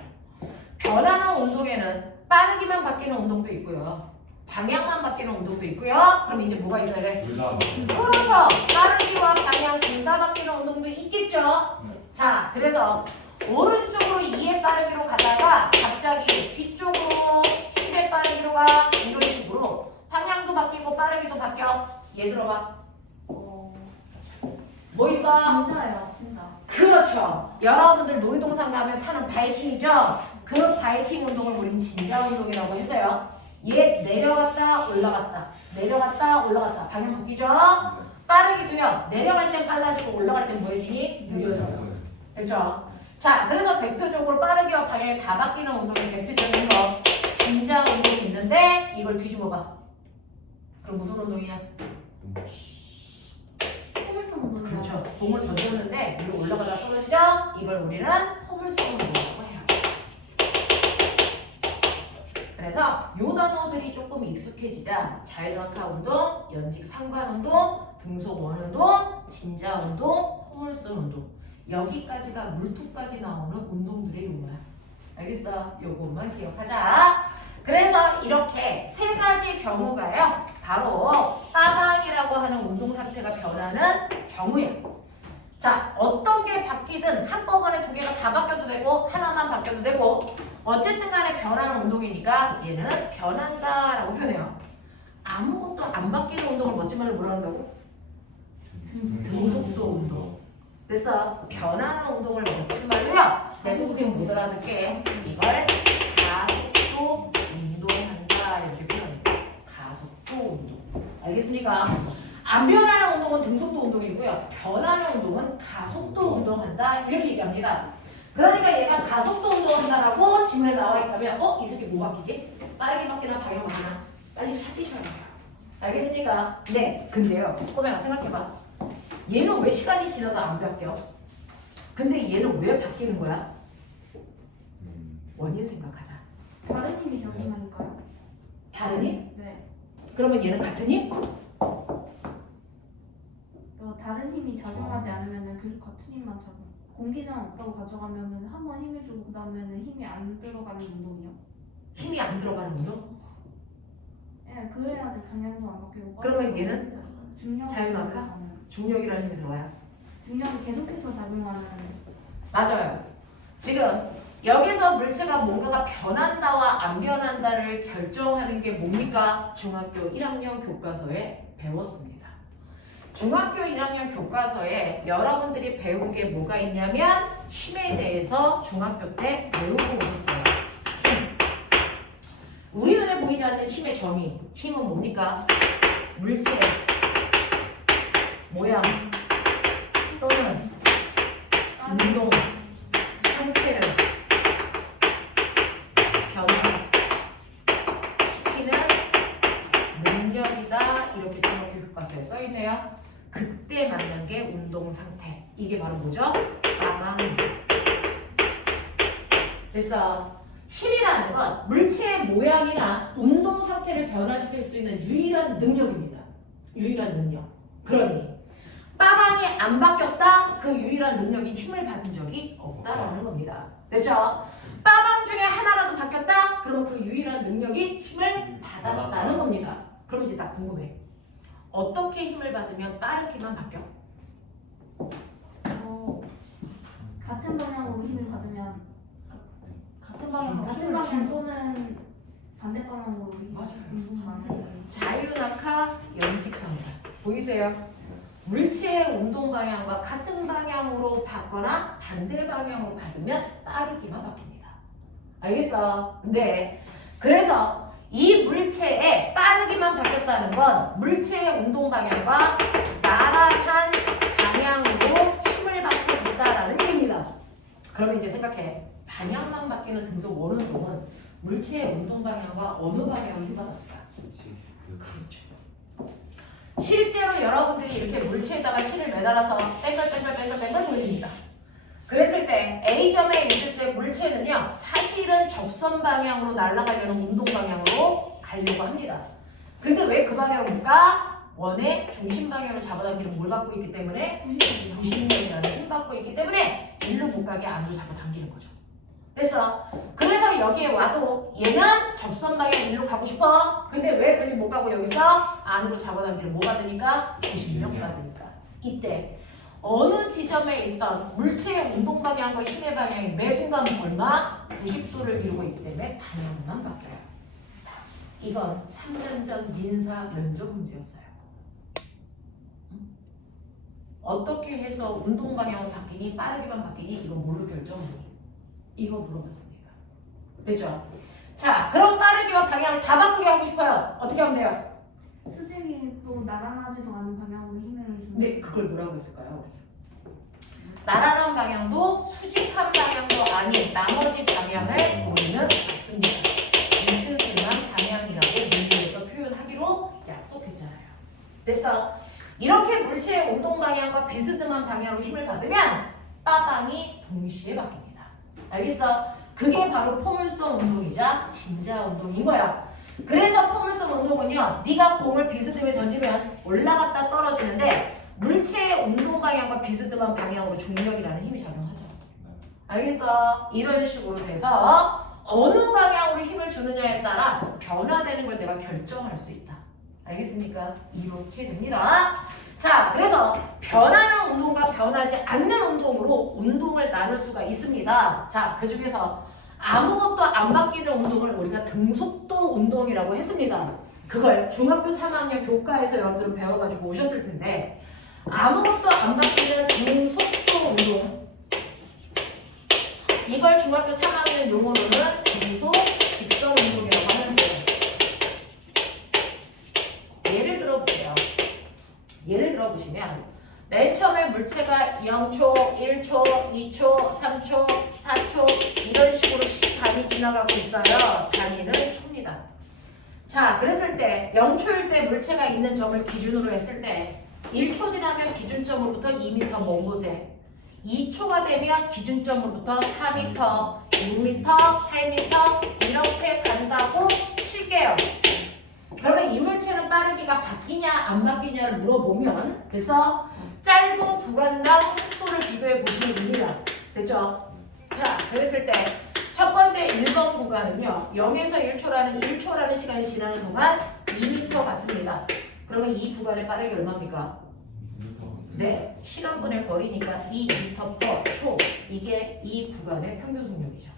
변하는 운동에는 빠르기만 바뀌는 운동도 있고요. 방향만 바뀌는 운동도 있고요. 그럼 이제 뭐가 있어야 돼? 그렇죠. 빠르기와 방향 둘 다 바뀌는 운동도 있겠죠. 자, 그래서 오른쪽으로 2의 빠르기로 가다가 갑자기 뒤쪽으로 10의 빠르기로 가. 이런 식으로 방향도 바뀌고 빠르기도 바뀌어. 얘 들어봐. 뭐 있어? 진짜예요, 진짜. 그렇죠. 여러분들 놀이동산 가면 타는 바이킹이죠. 그 바이킹 운동을 우린 진자 운동이라고 해서요. 얘 내려갔다 올라갔다 내려갔다 올라갔다 방향 바뀌죠. 빠르기도요. 내려갈 땐 빨라지고 올라갈 땐 뭐해지니? 느려져요. 됐죠? 자, 그래서 대표적으로 빠르기와 방향이 다 바뀌는 운동이 대표적인 거 진자 운동이 있는데 이걸 뒤집어봐. 그럼 무슨 운동이냐? 포물선 운동이요. 그렇죠. 공을 던졌는데 위로 올라가다 떨어지죠? 이걸 우리는 포물선 운동이라고 해요. 그래서 요 단어들이 조금 익숙해지자 자연학화 운동, 연직 상반 운동, 등속 원 운동, 진자 운동, 포물선 운동 여기까지가 물투까지 나오는 운동들의 용어야. 알겠어? 요것만 기억하자. 그래서 이렇게 세 가지 경우가요. 바로 빠방이라고 하는 운동 상태가 변하는 경우예요. 자, 어떤 게 바뀌든 한꺼번에 두 개가 다 바뀌어도 되고 하나만 바뀌어도 되고 어쨌든 간에 변하는 운동이니까 얘는 변한다라고 표현해요. 아무것도 안 바뀌는 운동을 멋진 말로 뭐라 한다고? 등속도 운동. 됐어. 변하는 운동을 멋진 말로요. 내 동생 못 알아듣게 이걸 가속도 운동한다 이렇게 표현해요. 가속도 운동. 알겠습니까? 안 변하는 운동은 등속도 운동이고요. 변하는 운동은 가속도 운동한다 이렇게 얘기합니다. 그러니까 얘가 가속도 운동한다라고 지문에 나와 있다면 이 새끼 뭐 바뀌지? 빠르게 바뀌나 방향 바뀌나? 빨리 찾으셔야 돼요. 알겠습니까? 네. 근데요. 꼬맹아 생각해봐. 얘는 왜 시간이 지나도 안 바뀌어? 근데 얘는 왜 바뀌는 거야? 원인 생각하자. 다른 힘이 작용하니까요. 다른 힘? 네. 그러면 얘는 같은 힘? 다른 힘이 작용하지 않으면은 그 같은 힘만 작용. 공기장 없다고 가져가면은 한 번 힘을 주고 그 다음에는 힘이 안 들어가는 운동이요. 힘이 안 들어가는 운동? 예, 그래야지 방향도 안 바뀌고. 그러면 얘는 중력 자연학화? 중력이라는 힘이 들어와요. 중력이 계속해서 작용하는. 맞아요. 지금 여기서 물체가 뭔가가 변한다와 안 변한다를 결정하는 게 뭡니까? 중학교 1학년 교과서에 배웠습니다. 중학교 1학년 교과서에 여러분들이 배운 게 뭐가 있냐면 힘에 대해서 중학교 때 배우고 오셨어요. 우리 눈에 보이지 않는 힘의 정의. 힘은 뭡니까? 물체, 모양 또는 운동, 상태를 변화시키는 능력이다. 이렇게 중학교 교과서에 써있네요. 그때 맞는 게 운동 상태. 이게 바로 뭐죠? 빠방. 그래서 힘이라는 건 물체의 모양이나 운동 상태를 변화시킬 수 있는 유일한 능력입니다. 유일한 능력. 그러니 빠방이 안 바뀌었다? 그 유일한 능력인 힘을 받은 적이 없다라는 겁니다. 됐죠? 빠방 중에 하나라도 바뀌었다? 그러면 그 유일한 능력이 힘을 받았다는 겁니다. 그럼 이제 딱 궁금해. 어떻게 힘을 받으면 빠르기만 바뀌어? 같은 방향으로 힘을 받으면 같은 방향 같은 방향 또는 반대 방향으로 맞아요. 자유낙하 연직상관. 보이세요? 물체의 운동 방향과 같은 방향으로 받거나 반대 방향으로 받으면 빠르기만 바뀝니다. 알겠어? 네. 그래서 이 물체에 빠르기만 바뀌었다는 건 물체의 운동 방향과 나란한 방향으로 힘을 받고 있다라는 얘기입니다. 그러면 이제 생각해. 방향만 바뀌는 등속 원운동은 물체의 운동 방향과 어느 방향으로 힘받았을까? 그렇죠. 실제로 여러분들이 이렇게 물체에다가 실을 매달아서 뺑글뺑글 돌립니다. 그랬을 때 A점에 있을 때 물체는요 사실은 접선 방향으로 날아가려는 운동 방향으로 가려고 합니다. 근데 왜 그 방향으로 못 가? 원의 중심 방향으로 잡아당기는 뭘 받고 있기 때문에 부심력이라는 힘 받고 있기 때문에 일로 못 가게 안으로 잡아당기는 거죠. 됐어. 그래서 여기에 와도 얘는 접선 방향 일로 가고 싶어. 근데 왜 그리 못 가고 여기서 안으로 잡아당기는 뭐 받으니까? 부심력 받으니까. 이때 어느 지점에 있던 물체의 운동 방향과 힘의 방향이 매 순간 얼마? 90도를 이루고 있기 때문에 방향만 바뀌어요. 이건 3년 전 민사 면접 문제였어요. 어떻게 해서 운동 방향은 바뀌니 빠르게만 바뀌니 이건 뭘로 결정하니? 이거 물어봤습니다. 됐죠? 자, 그럼 빠르게와 방향을 다 바꾸게 하고 싶어요. 어떻게 하면 돼요? 수직이 또 나란하지도 않은 방향으로 힘을 주는. 근데 그걸 뭐라고 했을까요? 나란한 방향도 수직한 방향도 아닌 나머지 방향을 우리는 맞습니다. 비스듬한 방향이라고 문제에서 표현하기로 약속했잖아요. 됐어? 이렇게 물체의 운동 방향과 비스듬한 방향으로 힘을 받으면 빠방이 동시에 바뀝니다. 알겠어? 그게 바로 포물선 운동이자 진자 운동인 거야. 그래서 포물선 운동은요, 네가 공을 비스듬히 던지면 올라갔다 떨어지는데 물체의 운동 방향과 비스듬한 방향으로 중력이라는 힘이 작용하죠. 알겠어? 이런 식으로 돼서 어느 방향으로 힘을 주느냐에 따라 변화되는 걸 내가 결정할 수 있다. 알겠습니까? 이렇게 됩니다. 자, 그래서 변하는 운동과 변하지 않는 운동으로 운동을 나눌 수가 있습니다. 자, 그 중에서 아무것도 안 바뀌는 운동을 우리가 등속도 운동이라고 했습니다. 그걸 중학교 3학년 교과에서 여러분들은 배워가지고 오셨을 텐데 아무것도 안 바뀌는 등속도 운동, 이걸 중학교 3학년 용어로는 등속 직선 운동이라고 하는데 예를 들어볼게요. 예를 들어보시면 맨 처음에 물체가 0초, 1초, 2초, 3초, 4초 이런 식으로 단위 지나가고 있어요. 단위는 초입니다. 자, 그랬을 때 0초일 때 물체가 있는 점을 기준으로 했을 때 1초 지나면 기준점으로부터 2m 먼 곳에 2초가 되면 기준점으로부터 4m, 6m, 8m 이렇게 간다고 칠게요. 그러면 이 물체는 빠르기가 바뀌냐 안 바뀌냐를 물어보면 그래서 짧은 구간당 속도를 비교해 보시면 됩니다. 됐죠? 자, 그랬을 때 첫 번째 1번 구간은요. 0에서 1초라는 시간이 지나는 동안 2m 같습니다. 그러면 이 구간의 빠르기 얼마입니까? 네, 시간분의 거리니까 2m/초. 이게 이 구간의 평균 속력이죠.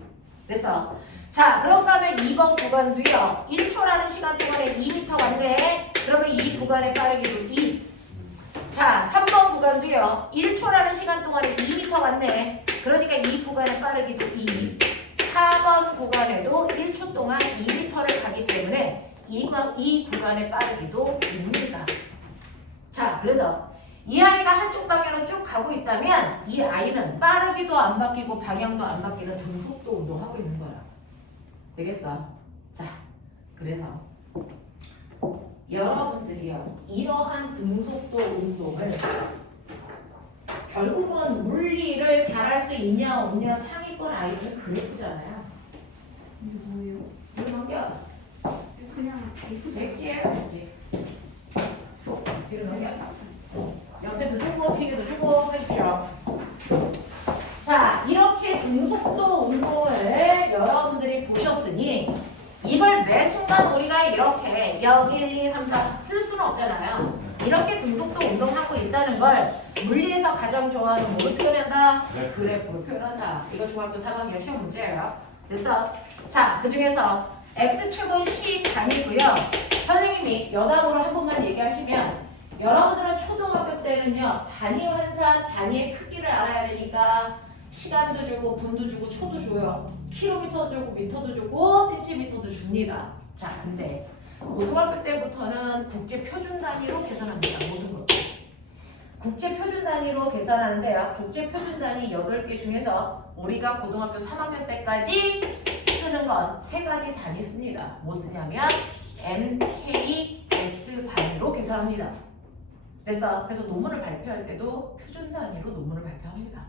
됐어? 자, 그런가 하면 2번 구간도요. 1초라는 시간 동안에 2m 간대. 그러면 이 구간의 빠르기도 2. 자, 3번 구간도요. 1초라는 시간 동안에 2m 갔네. 그러니까 이 구간의 빠르기도 2. 4번 구간에도 1초 동안 2m를 가기 때문에 이 구간의 빠르기도 2입니다. 자, 그래서 이 아이가 한쪽 방향으로 쭉 가고 있다면 이 아이는 빠르기도 안 바뀌고 방향도 안 바뀌는 등속도 운동하고 있는 거야. 되겠어? 자, 그래서 여러분들이요, 이러한 등속도 운동을 결국은 물리를 잘할 수 있냐 없냐 상위권 아이들 그래프잖아요. 이게 뭐예요? 이거 넘겨. 그냥 백지예요, 백지. 뒤로 넘겨. 옆에도 주고 뒤에도 주고 해주죠. 자, 이렇게 등속도 운동을 여러분들이 보셨으니 이걸 매 순간 우리가 이렇게 0, 1, 2, 3, 4 쓸 수는 없잖아요. 이렇게 등속도 운동하고 있다는 걸 물리에서 가장 좋아하는 뭐를 표현한다? 그래프로 표현한다. 이거 중학교 3학년 시험 문제예요. 됐어? 자, 그 중에서 x축은 C 단위고요. 선생님이 여담으로 한 번만 얘기하시면 여러분들은 초등학교 때는요, 단위 환산, 단위의 크기를 알아야 되니까 시간도 주고 분도 주고 초도 줘요. 킬로미터도 주고 미터도 주고 센티미터도 줍니다. 자, 근데 고등학교 때부터는 국제 표준 단위로 계산합니다. 모든 것들. 국제 표준 단위로 계산하는데요. 국제 표준 단위 8개 중에서 우리가 고등학교 3학년 때까지 쓰는 건 3가지 단위 씁니다. 뭐 쓰냐면 MK, S 단위로 계산합니다. 됐어? 그래서 논문을 발표할 때도 표준 단위로 논문을 발표합니다.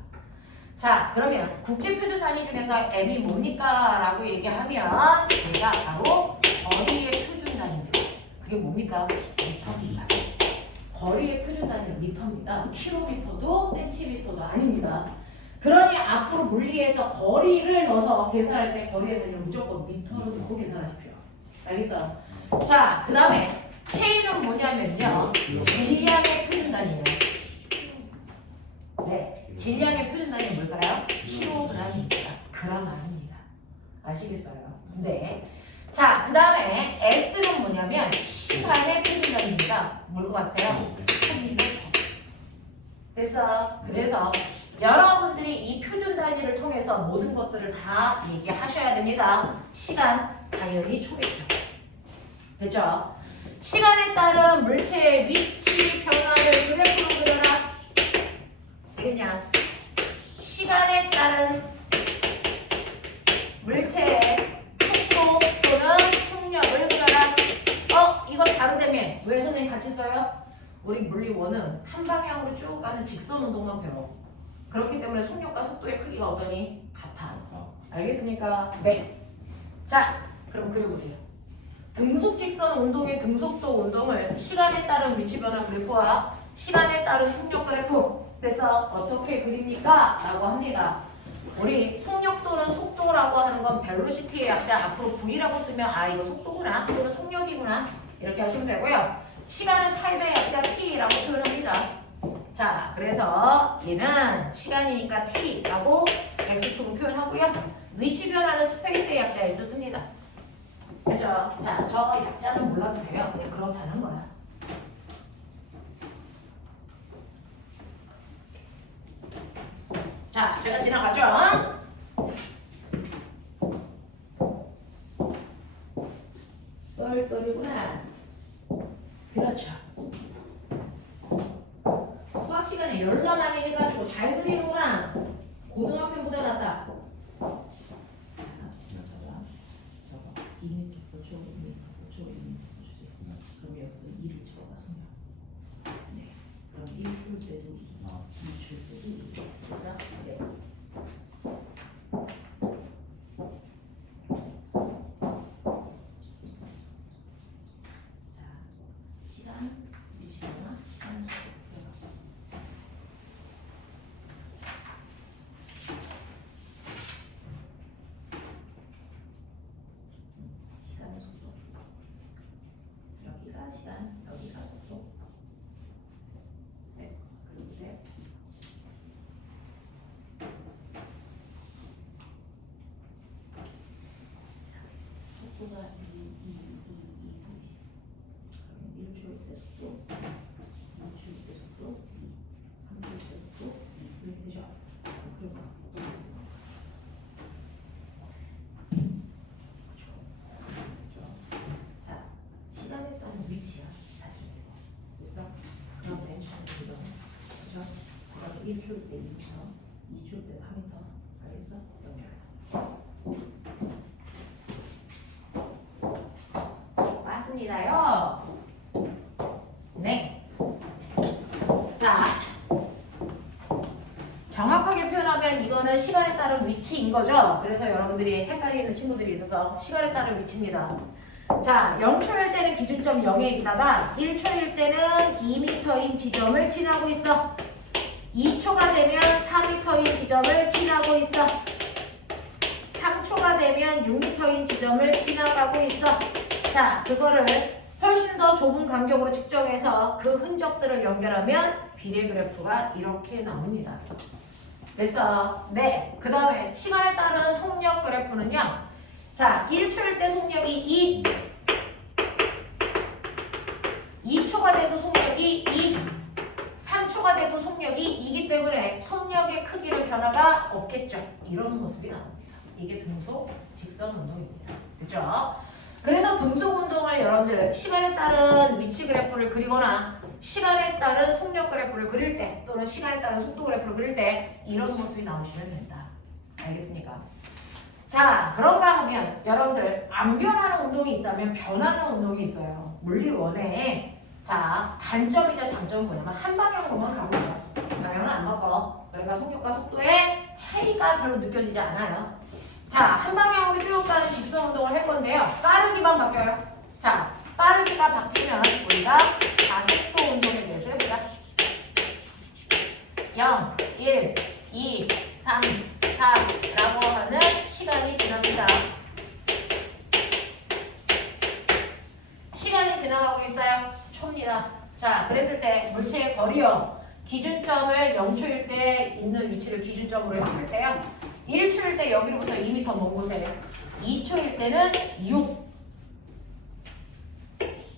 자, 그러면 국제 표준 단위 중에서 M이 뭡니까? 라고 얘기하면 우리가 바로 거리의 표준 단위입니다. 그게 뭡니까? 미터입니다. 거리의 표준 단위는 미터입니다. 킬로미터도 센티미터도 아닙니다. 그러니 앞으로 물리에서 거리를 넣어서 계산할 때 거리의 단위를 무조건 미터로 넣고 계산하십시오. 알겠어? 자, 그 다음에 K는 뭐냐면요, 질량의 표준 단위예요. 네, 질량의 표준 단위는 뭘까요? 킬로그램입니다. 그람 아닙니다. 아시겠어요? 네. 자, 그 다음에 S는 뭐냐면 시간의 표준 단위입니다. 뭘것 같아요? 초미터. 됐어? 그래서 여러분들이 이 표준 단위를 통해서 모든 것들을 다 얘기하셔야 됩니다. 시간, 당연히 초겠죠. 됐죠? 시간에 따른 물체의 위치 변화를 그래프로 그려라. 되겠냐? 시간에 따른 물체의 속도 또는 속력을 그려라. 이거 다르다며. 왜 선생님 같이 써요? 우리 물리원은 한 방향으로 쭉 가는 직선 운동만 배워. 그렇기 때문에 속력과 속도의 크기가 어떠니? 같아. 알겠습니까? 네. 자, 그럼 그려보세요. 등속직선 운동의 등속도 운동을 시간에 따른 위치 변화 그래프와 시간에 따른 속력 그래프 됐어? 어떻게 그립니까? 라고 합니다. 우리 속력도는 속도라고 하는 건 벨로시티의 약자 앞으로 V라고 쓰면 이거 속도구나 또는 속력이구나 이렇게 하시면 되고요. 시간은 타임의 약자 T라고 표현합니다. 자, 그래서 얘는 시간이니까 T라고 X축은 표현하고요. 위치 변화는 스페이스의 약자에 썼습니다. 그죠? 자, 저 약자는 몰라도 돼요. 그냥 그렇다는 거야. 자, 제가 지나가죠? 똘똘이구나. 그렇죠. 수학 시간에 열나 많이 해가지고 잘 그리는구나. 고등학생보다 낫다. 2m 보초, 2m 보초, 2m 보초지. 그럼 여기서 2를 집어가 손녀. 네. 그럼 1 줄 때도 2, 2 줄 때도 2. 됐어? 네. 자, 시간, 위치 변화, 시간, 시간의 속도. 여기가 시간, 여기가 속도. 네, 그려보세요. 속도가 2. 그러면 1초일 때 속도, 2초일 때 속도, 자, 시간에 따른 위치야. 됐어? 그러면 이거 그죠? 그럼 1초일 때 2m, 2초일 때 4m. 알겠어? 연결해. 맞습니다요. 네. 자, 정확하게 표현하면 이거는 시간에 따른 위치인 거죠. 그래서 여러분들이 헷갈리는 친구들이 있어서 시간에 따른 위치입니다. 자, 0초일 때는 기준점 0에 있다가 1초일 때는 2m인 지점을 지나고 있어. 2초가 되면 4m인 지점을 지나고 있어. 3초가 되면 6m인 지점을 지나가고 있어. 자, 그거를 훨씬 더 좁은 간격으로 측정해서 그 흔적들을 연결하면 비례 그래프가 이렇게 나옵니다. 됐어? 네. 그 다음에 시간에 따른 속력 그래프는요. 자, 1초일 때 속력이 2, 2초가 돼도 속력이 2, 3초가 돼도 속력이 2이기 때문에 속력의 크기는 변화가 없겠죠. 이런 모습이 나옵니다. 이게 등속 직선 운동입니다. 그렇죠? 그래서 등속 운동을 여러분들 시간에 따른 위치 그래프를 그리거나 시간에 따른 속력 그래프를 그릴 때 또는 시간에 따른 속도 그래프를 그릴 때 이런 모습이 나오시면 된다. 알겠습니까? 자, 그런가 하면 여러분들 안 변하는 운동이 있다면 변하는 운동이 있어요. 물리원에 자, 단점이자 장점은 뭐냐면 한 방향으로만 가고 있어. 방향은 안 바꿔. 그러니까 속력과 속도의 차이가 별로 느껴지지 않아요. 자, 한 방향으로 쭉 가는 직선 운동을 할 건데요. 빠르기만 바뀌어요. 자, 빠르기가 바뀌면 우리가 가속도 운동에 대해서 해보자. 0, 1, 2, 3, 4라고 하는 시간이 지납니다. 시간이 지나가고 있어요. 초입니다. 자, 그랬을 때 물체의 거리요. 기준점을 0초일 때 있는 위치를 기준점으로 했을 때요. 1초일 때 여기로부터 2m 먼 곳에 2초일 때는 6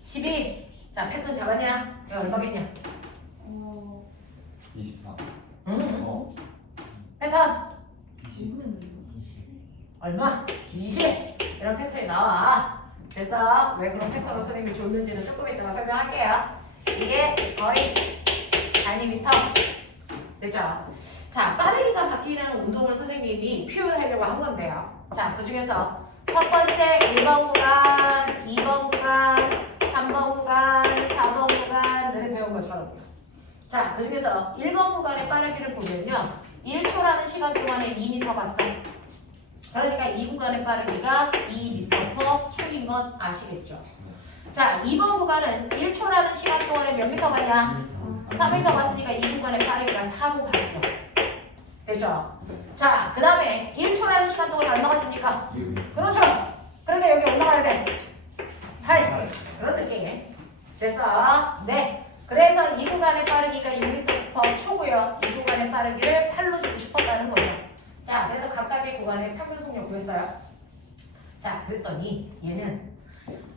12 자, 패턴 잡았냐? 이거 얼마겠냐? 24. 응? 패턴 20. 얼마? 20 이런 패턴이 나와. 그래서 왜 그런 패턴을 선생님이 줬는지는 조금 이따가 설명할게요. 이게 거리 단위 미터 됐죠? 자, 빠르기가 바뀌는 운동을 선생님이 표현하려고 한 건데요. 자, 그 중에서 첫 번째 1번 구간, 2번 구간, 3번 구간, 4번 구간을 배운 것처럼. 자, 그 중에서 1번 구간의 빠르기를 보면요. 1초라는 시간 동안에 2m 갔어. 그러니까 이 구간의 빠르기가 2m/초인 건 아시겠죠? 자, 2번 구간은 1초라는 시간 동안에 몇 미터 갔냐? 4m 갔으니까 이 구간의 빠르기가 4로 바뀌어. 되죠? 자, 그 다음에 1초라는 시간 동안 얼마 갔습니까? 그렇죠. 그러니까 여기 올라가야 돼. 8. 그런 느낌. 됐어? 네. 그래서 이 구간의 빠르기가 6m/초고요. 이 구간의 빠르기를 8로 주고 싶었다는 거죠. 자, 그래서 각각의 구간의 평균 속력 구했어요. 자, 그랬더니 얘는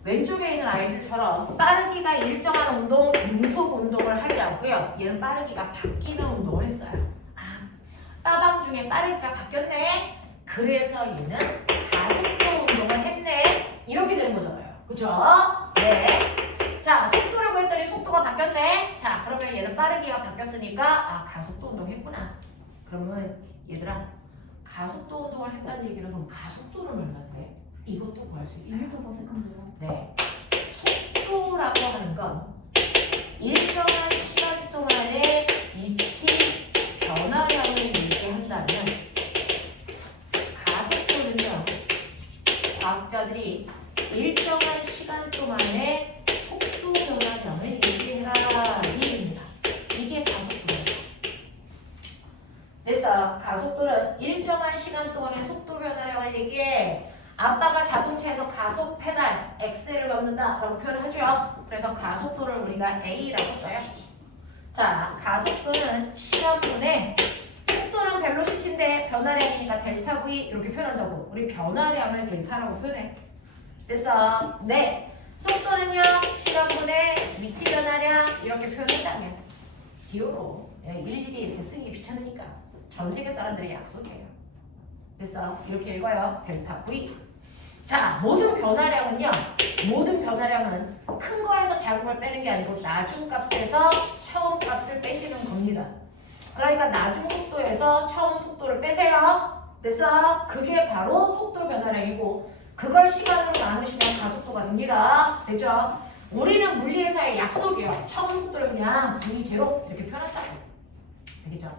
왼쪽에 있는 아이들처럼 빠르기가 일정한 운동, 등속 운동을 하지 않고요. 얘는 빠르기가 바뀌는 운동을 했어요. 아, 빠방 중에 빠르기가 바뀌었네. 그래서 얘는 가속도 운동을 했네. 이렇게 되는 거잖아요. 그죠? 네. 자, 속도를 구했더니 속도가 바뀌었네. 자, 그러면 얘는 빠르기가 바뀌었으니까 아, 가속도 운동 했구나. 그러면 얘들아, 가속도 운동을 했다는 얘기는 그럼 가속도는 얼마인데? 이것도 구할 수 있어요. 1m/s요. 네. 속도라고 하는 건 일정한 시간 동안의 위치 변화량을 얘기한다면 가속도는요. 과학자들이 일정한 시간 동안의 속도 변화량을 얘기해라 이입니다. 이게 가속도예요. 됐어. 가속도는 일정한 시간 동안의 속도 변화량을 얘기해. 아빠가 자동차에서 가속 페달, 엑셀을 밟는다 라고 표현을 하죠. 그래서 가속도를 우리가 A라고 써요. 자, 가속도는 시간분의 속도는 벨로시티인데 변화량이니까 델타 V 이렇게 표현한다고. 우리 변화량을 델타라고 표현해. 됐어? 네. 속도는요, 시간분의 위치 변화량 이렇게 표현한다면 기호로 일일이 이렇게 쓰기 귀찮으니까 전 세계 사람들의 약속이에요. 됐어? 이렇게 읽어요. 델타 V. 자, 모든 변화량은요. 모든 변화량은 큰 거에서 작은 걸 빼는 게 아니고 나중 값에서 처음 값을 빼시는 겁니다. 그러니까 나중 속도에서 처음 속도를 빼세요. 됐어? 그게 바로 속도 변화량이고 그걸 시간으로 나누시면 가속도가 됩니다. 됐죠? 우리는 물리에서의 약속이에요. 처음 속도를 그냥 V0 이렇게 표현한다고. 되겠죠?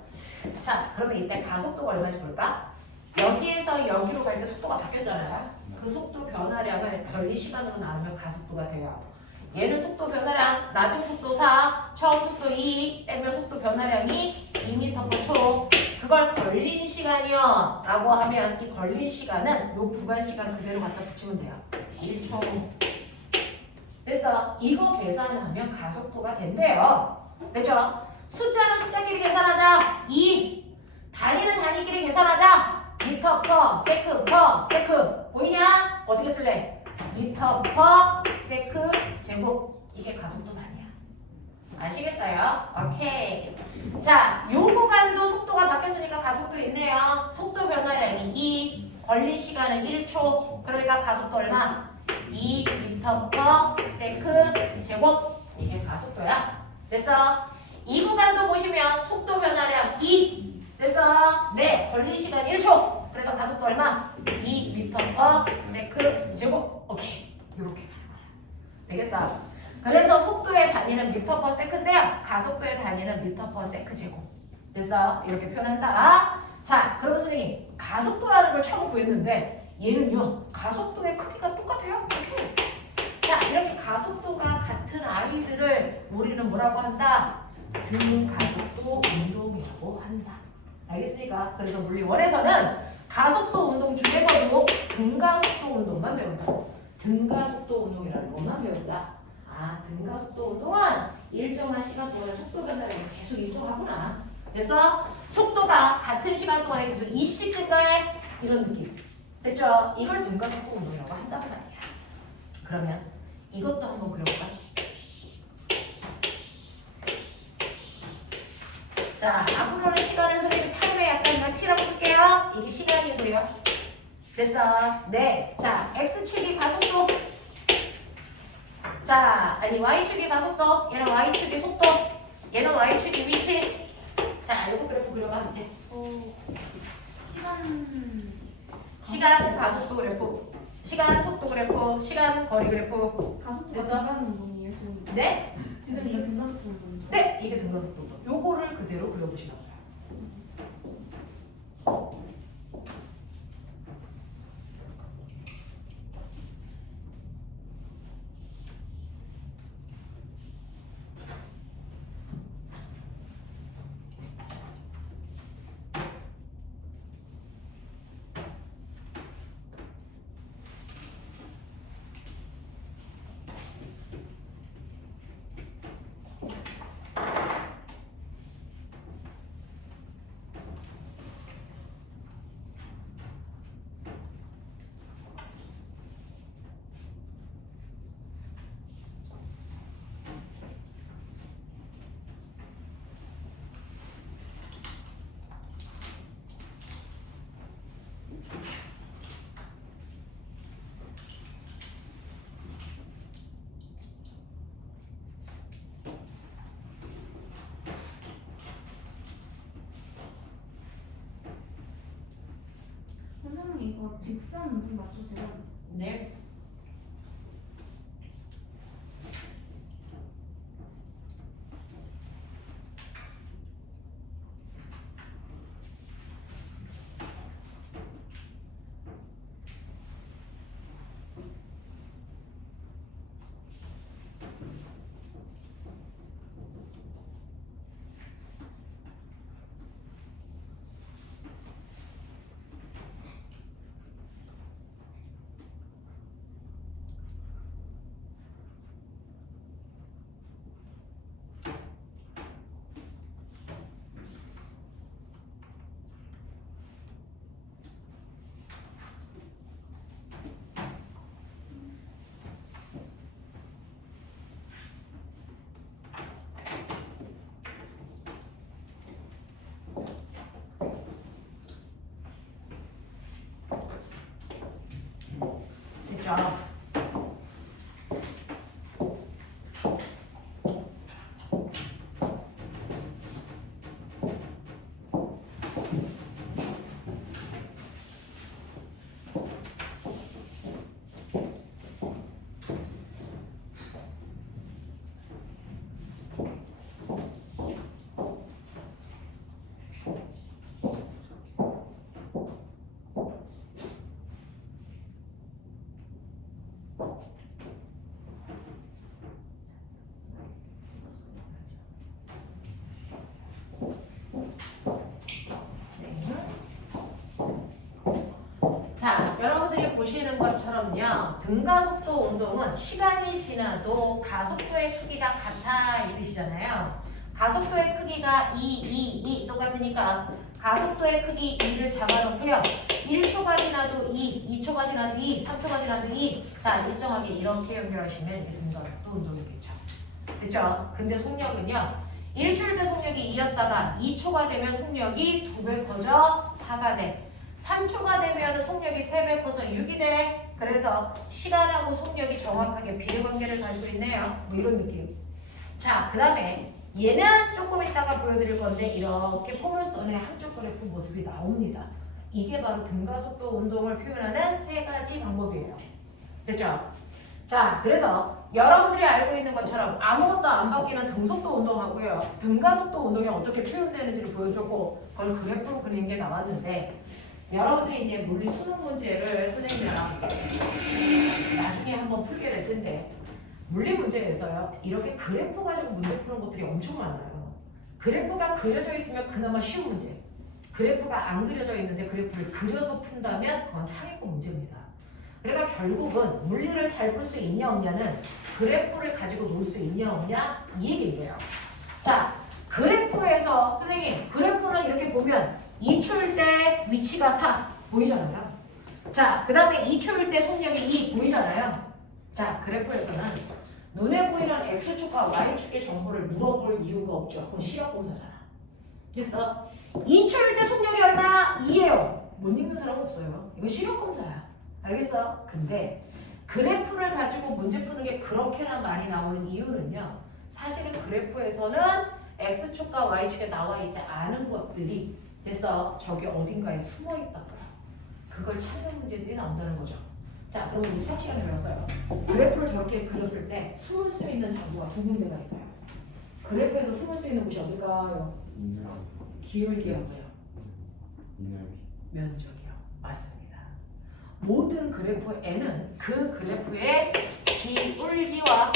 자, 그러면 이때 가속도가 얼마인지 볼까? 여기에서 여기로 갈 때 속도가 바뀌었잖아요. 그 속도 변화량을 권리 시간으로 나누면 가속도가 돼요. 얘는 속도 변화량, 나중 속도 4, 처음 속도 2, 빼면 속도 변화량이 2m/초. 그걸 걸린 시간이요 라고 하면 이 걸린 시간은 요 구간 시간 그대로 갖다 붙이면 돼요. 1초. 됐어. 이거 계산하면 가속도가 된대요. 됐죠? 숫자는 숫자끼리 계산하자. 2. 단위는 단위끼리 계산하자. 미터 퍼 세크 퍼 세크. 보이냐? 어떻게 쓸래? 미터 퍼 세크 제곱. 이게 가속도 단위야. 아시겠어요? 오케이. 자, 요 구간도 속도가 바뀌었으니까 가속도 있네요. 속도 변화량이 2, 걸린 시간은 1초. 그러니까 가속도 얼마? 2m 퍼 세크 제곱. 이게 가속도야. 됐어? 이 구간도 보시면 속도 변화량 2. 됐어? 네, 걸린 시간 1초. 그래서 가속도 얼마? 2m 퍼 세크 제곱. 오케이. 요렇게 가는 거야. 되겠어? 그래서 속도의 단위는 미터 퍼 세크인데요. 가속도의 단위는 미터 퍼 세크 제곱. 됐어? 이렇게 표현한다. 자, 그러면 선생님 가속도라는 걸 처음 구했는데 얘는요 가속도의 크기가 똑같아요. 이렇게. 자, 이렇게 가속도가 같은 아이들을 우리는 뭐라고 한다? 등가속도 운동이라고 한다. 알겠습니까? 그래서 물리 1에서는 가속도 운동 중에서도 등가속도 운동만 배운다. 등가속도 운동이라는 것만 배운다. 아, 등가속도 운동은 일정한 시간 동안에 속도 변화량이 계속 일정하구나. 됐어? 속도가 같은 시간 동안에 계속 2씩 증가해. 이런 느낌. 됐죠? 이걸 등가속도 운동이라고 한단 말이야. 그러면 이것도 한번 그려볼까? 자, 앞으로는 시간을 선생님이 타임에 약간 난 T라고 쓸게요. 이게 시간이고요. 됐어? 네. 자, X축이 가속도. 자, 아니 Y축이 가속도. 얘는 Y축이 속도. 얘는 Y축이 위치. 자, 요거 그래프 그려봐 이제. 시간 가속도 그래프. 시간 속도 그래프. 시간 거리 그래프. 가속도가 됐어? 증가하는 운동이에요 지금. 네? 지금 이게 등가속도 운동이죠. 네, 이게 등가속도. 요거를 그대로 그려보시면 돼요. 선생님 이거 직선 운동 맞죠 지금? 네. 됐죠? 자, 여러분들이 보시는 것처럼요. 등가속도 운동은 시간이 지나도 가속도의 크기가 같아 이 뜻이잖아요. 가속도의 크기가 2 똑같으니까 가속도의 크기 2를 잡아놓고요. 1초가 지나도 2, 2초가 지나도 2, 3초가 지나도 2. 자, 일정하게 이렇게 연결하시면 이게 등가속도 운동이겠죠. 됐죠? 근데 속력은요. 1초일 때 속력이 2였다가 2초가 되면 속력이 2배 커져 4가 돼. 3초가 되면 속력이 3배 커서 6이 돼. 그래서 시간하고 속력이 정확하게 비례관계를 가지고 있네요. 뭐 이런 느낌. 자, 그 다음에 얘는 조금 이따가 보여드릴 건데 이렇게 포물선의 한쪽 그래프 모습이 나옵니다. 이게 바로 등가속도 운동을 표현하는 세 가지 방법이에요. 됐죠? 자, 그래서 여러분들이 알고 있는 것처럼 아무것도 안 바뀌는 등속도 운동하고요. 등가속도 운동이 어떻게 표현되는지를 보여드렸고 그걸 그래프로 그린 게 나왔는데 여러분들이 이제 물리 수능 문제를 선생님이랑 나중에 한번 풀게 될 텐데 물리 문제에서요 이렇게 그래프 가지고 문제 푸는 것들이 엄청 많아요. 그래프가 그려져 있으면 그나마 쉬운 문제, 그래프가 안 그려져 있는데 그래프를 그려서 푼다면 그건 상위권 문제입니다. 그러니까 결국은 물리를 잘 풀 수 있냐 없냐는 그래프를 가지고 놀 수 있냐 없냐 이 얘기인데요. 자, 그래프에서 선생님 그래프는 이렇게 보면 2초일 때 위치가 4 보이잖아요. 자, 그 다음에 2초일 때 속력이 2 보이잖아요. 자, 그래프에서는 눈에 보이는 X축과 Y축의 정보를 물어볼 이유가 없죠. 그건 시력검사잖아. 됐어? 2초일 때 속력이 얼마? 2예요. 못 읽는 사람 없어요. 이거 시력검사야. 알겠어? 근데 그래프를 가지고 문제 푸는 게 그렇게나 많이 나오는 이유는요. 사실은 그래프에서는 X축과 Y축에 나와 있지 않은 것들이 됐어. 저기 어딘가에 숨어 있다고요. 그걸 찾는 문제들이 나온다는 거죠. 자, 그럼 우리 수학 시간에 배웠어요. 그래프를 저렇게 그렸을 때 숨을 수 있는 장소가 두 군데가 있어요. 그래프에서 숨을 수 있는 곳이 어딜까요? 기울기하고요. 면적이요. 맞습니다. 모든 그래프 N은 그 그래프의 기울기와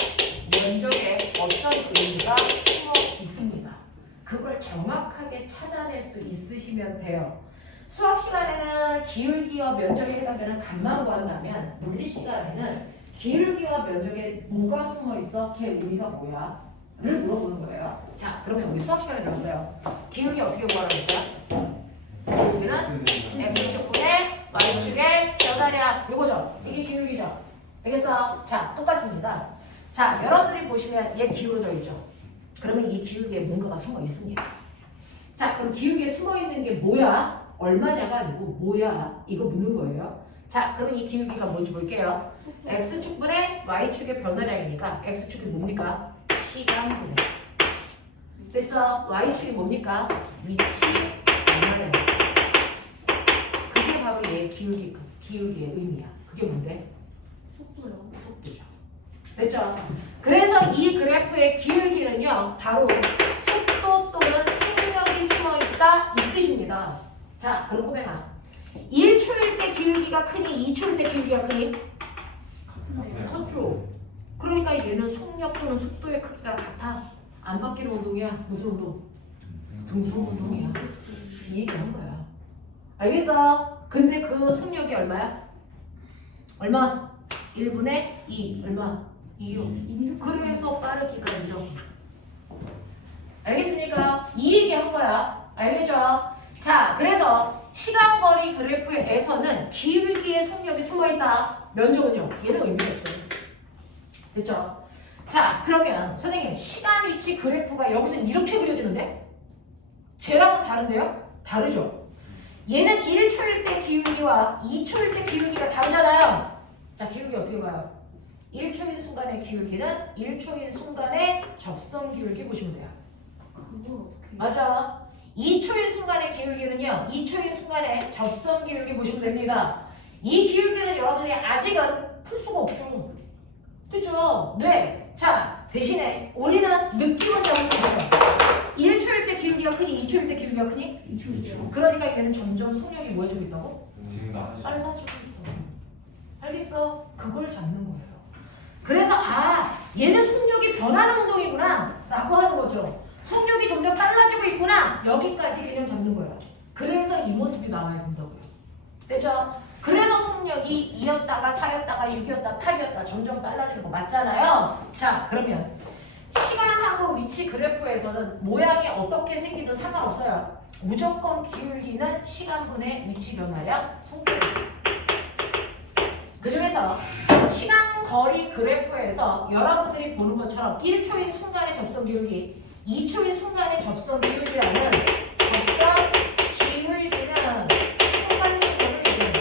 면적에 어떤 의미가 숨어 있습니다. 그걸 정확하게 찾아낼 수 있으시면 돼요. 수학 시간에는 기울기와 면적에 해당되는 값만 구한다면 물리 시간에는 기울기와 면적에 뭐가 숨어 있어? 걔 의미가 뭐야? 를 물어보는 거예요. 자, 그러면 우리 수학 시간에 배웠어요. 기울기 어떻게 구하라고 했어요? 기울기는 X축분의 Y축의 변화량 요거죠? 이게 기울기죠? 알겠어? 자, 똑같습니다. 자, 여러분들이 보시면 얘 기울어져 있죠? 그러면 이 기울기에 뭔가가 숨어 있습니다. 자, 그럼 기울기에 숨어 있는 게 뭐야? 얼마냐가 아니고 뭐야? 이거 묻는 거예요. 자, 그럼 이 기울기가 뭔지 볼게요. X축분의 Y축의 변화량이니까 X축이 뭡니까? 시간분의. 됐어? Y축이 뭡니까? 위치 변화량. 그게 바로 얘 기울기의 의미야. 그게 뭔데? 속도요. 속도죠. 됐죠? 그래서 이 그래프의 기울기는요, 바로 속도 또는 속력이 숨어 있다 이 뜻입니다. 자, 그럼 꼬맹아, 1초일 때 기울기가 크니 2초일 때 기울기가 크니? 같죠. 그러니까 얘는 속력 또는 속도의 크기가 같아. 안 바뀌는 운동이야. 무슨 운동? 등속 운동이야. 이 얘기하는 거야. 알겠어? 근데 그 속력이 얼마야? 얼마? 1분의 2. 얼마? 2요. 그래서 빠르기가 이런. 알겠습니까? 이 얘기 한 거야. 알겠죠? 자, 그래서 시간거리 그래프에서는 기울기의 속력이 숨어있다. 면적은요? 얘는 의미가 없어요. 됐죠? 자, 그러면 선생님 시간 위치 그래프가 여기서는 이렇게 그려지는데? 쟤랑은 다른데요? 다르죠? 얘는 1초일 때 기울기와 2초일 때 기울기가 다르잖아요. 자, 기울기 어떻게 봐요? 1초인 순간의 기울기는 1초인 순간의 접선 기울기 보시면 돼요. 그걸 어떻게? 맞아. 2초인 순간의 기울기는요. 2초인 순간의 접선 기울기 보시면 됩니다. 이 기울기는 여러분들이 아직은 풀 수가 없죠. 그죠? 네. 자, 대신에 우리는 느낌을 잡을 수 있어요. 1초일 때 기울기가 크니 2초일 때 기울기가 크니? 2초인데요. 그러니까 얘는 점점 속력이 뭐 해주고 있다고? 증가. 빨라지고 있어. 알겠어? 그걸 잡는 거예요. 그래서 얘는 속력이 변하는 운동이구나 라고 하는 거죠. 속력이 점점 빨라지고 있구나. 여기까지 개념 잡는 거예요. 그래서 이 모습이 나와야 된다고요. 됐죠? 그래서 속력이 2였다가 4였다가 6이었다 8이었다 점점 빨라지는 거 맞잖아요. 자, 그러면 시간하고 위치 그래프에서는 모양이 어떻게 생기든 상관없어요. 무조건 기울기는 시간분의 위치 변화량 속력. 그 중에서 시간 거리 그래프에서 여러분들이 보는 것처럼 1초인 순간의 접선 기울기, 2초인 순간의 접선 기울기라는 접선 기울기는 순간 속력을 얘기합니다.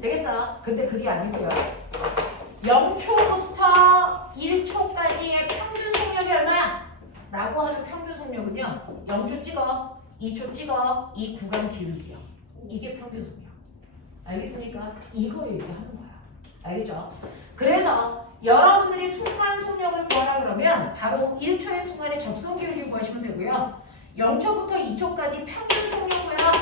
되겠어? 근데 그게 아니고요. 0초부터 1초까지의 평균 속력이 얼마야? 라고 하는 평균 속력은요. 0초 찍어, 2초 찍어, 이 구간 기울기요. 이게 평균 속력. 알겠습니까? 이거 얘기하는 거야. 알겠죠? 그래서 여러분들이 순간 속력을 구하라 그러면 바로 1초의 순간의 접선 기울기 구하시면 되고요. 0초부터 2초까지 평균 속력이야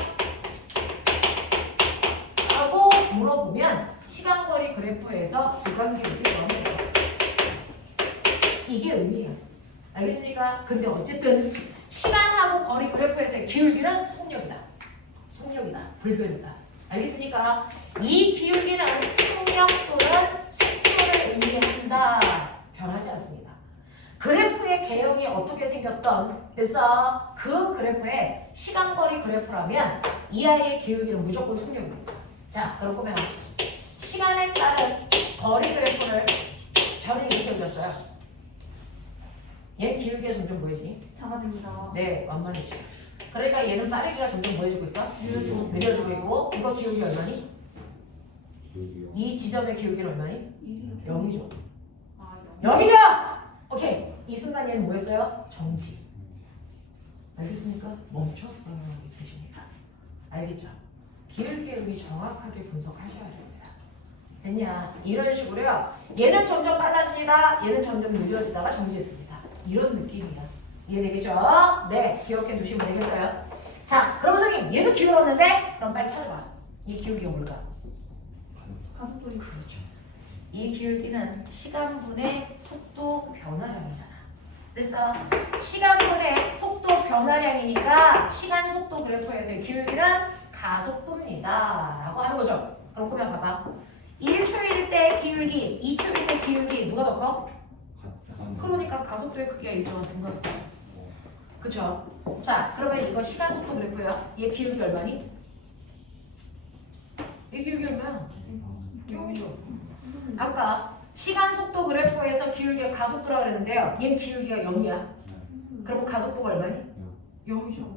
라고 물어보면 시간거리 그래프에서 구간 기울기 구하면 돼요. 이게 의미예요. 알겠습니까? 근데 어쨌든 시간하고 거리 그래프에서의 기울기는 속력이다. 속력이다. 불변이다. 알겠습니까? 이 기울기는 속력 또는 속도를 의미한다. 변하지 않습니다. 그래프의 개형이 어떻게 생겼던 그래서 그 그래프의 시간거리 그래프라면 이 아이의 기울기는 무조건 속력입니다. 자, 그러면 시간에 따른 거리 그래프를 저는 이렇게 그렸어요. 얘는 기울기가 점점 뭐해지니? 작아집니다. 네, 완만해지죠. 그러니까 얘는 빠르기가 점점 뭐해지고 있어? 느려지고 있고 이거 기울기 얼마니? 이 지점의 기울기는 얼마니? 0이죠. 아, 0. 0이죠? 오케이. 이 순간 얘는 뭐했어요? 정지. 알겠습니까? 멈췄어요. 이 뜻입니다. 알겠죠? 기울기의 의미 정확하게 분석하셔야 됩니다. 됐냐? 이런 식으로요. 얘는 점점 빨라집니다. 얘는 점점 느려지다가 정지했습니다. 이런 느낌이야. 이해되겠죠? 네, 기억해 두시면 되겠어요. 자, 그럼 선생님, 얘도 기울었는데? 그럼 빨리 찾아봐. 이 기울기가 뭘까? 가속도리. 그렇죠. 이 기울기는 시간분의 속도 변화량이잖아. 됐어? 시간분의 속도 변화량이니까 시간 속도 그래프에서의 기울기는 가속도입니다. 라고 하는 거죠. 그럼 보면 봐봐. 1초일 때 기울기, 2초일 때 기울기 누가 더 커? 그러니까 가속도의 크기가 일정한 등가속도. 그쵸? 자, 그러면 이거 시간 속도 그래프예요. 얘 기울기 얼마니? 얘 기울기 얼마야? 0이죠. 아까 시간 속도 그래프에서 기울기가 가속도라고 그랬는데요. 얘 기울기가 0이야. 그럼 가속도가 얼마니? 0이죠.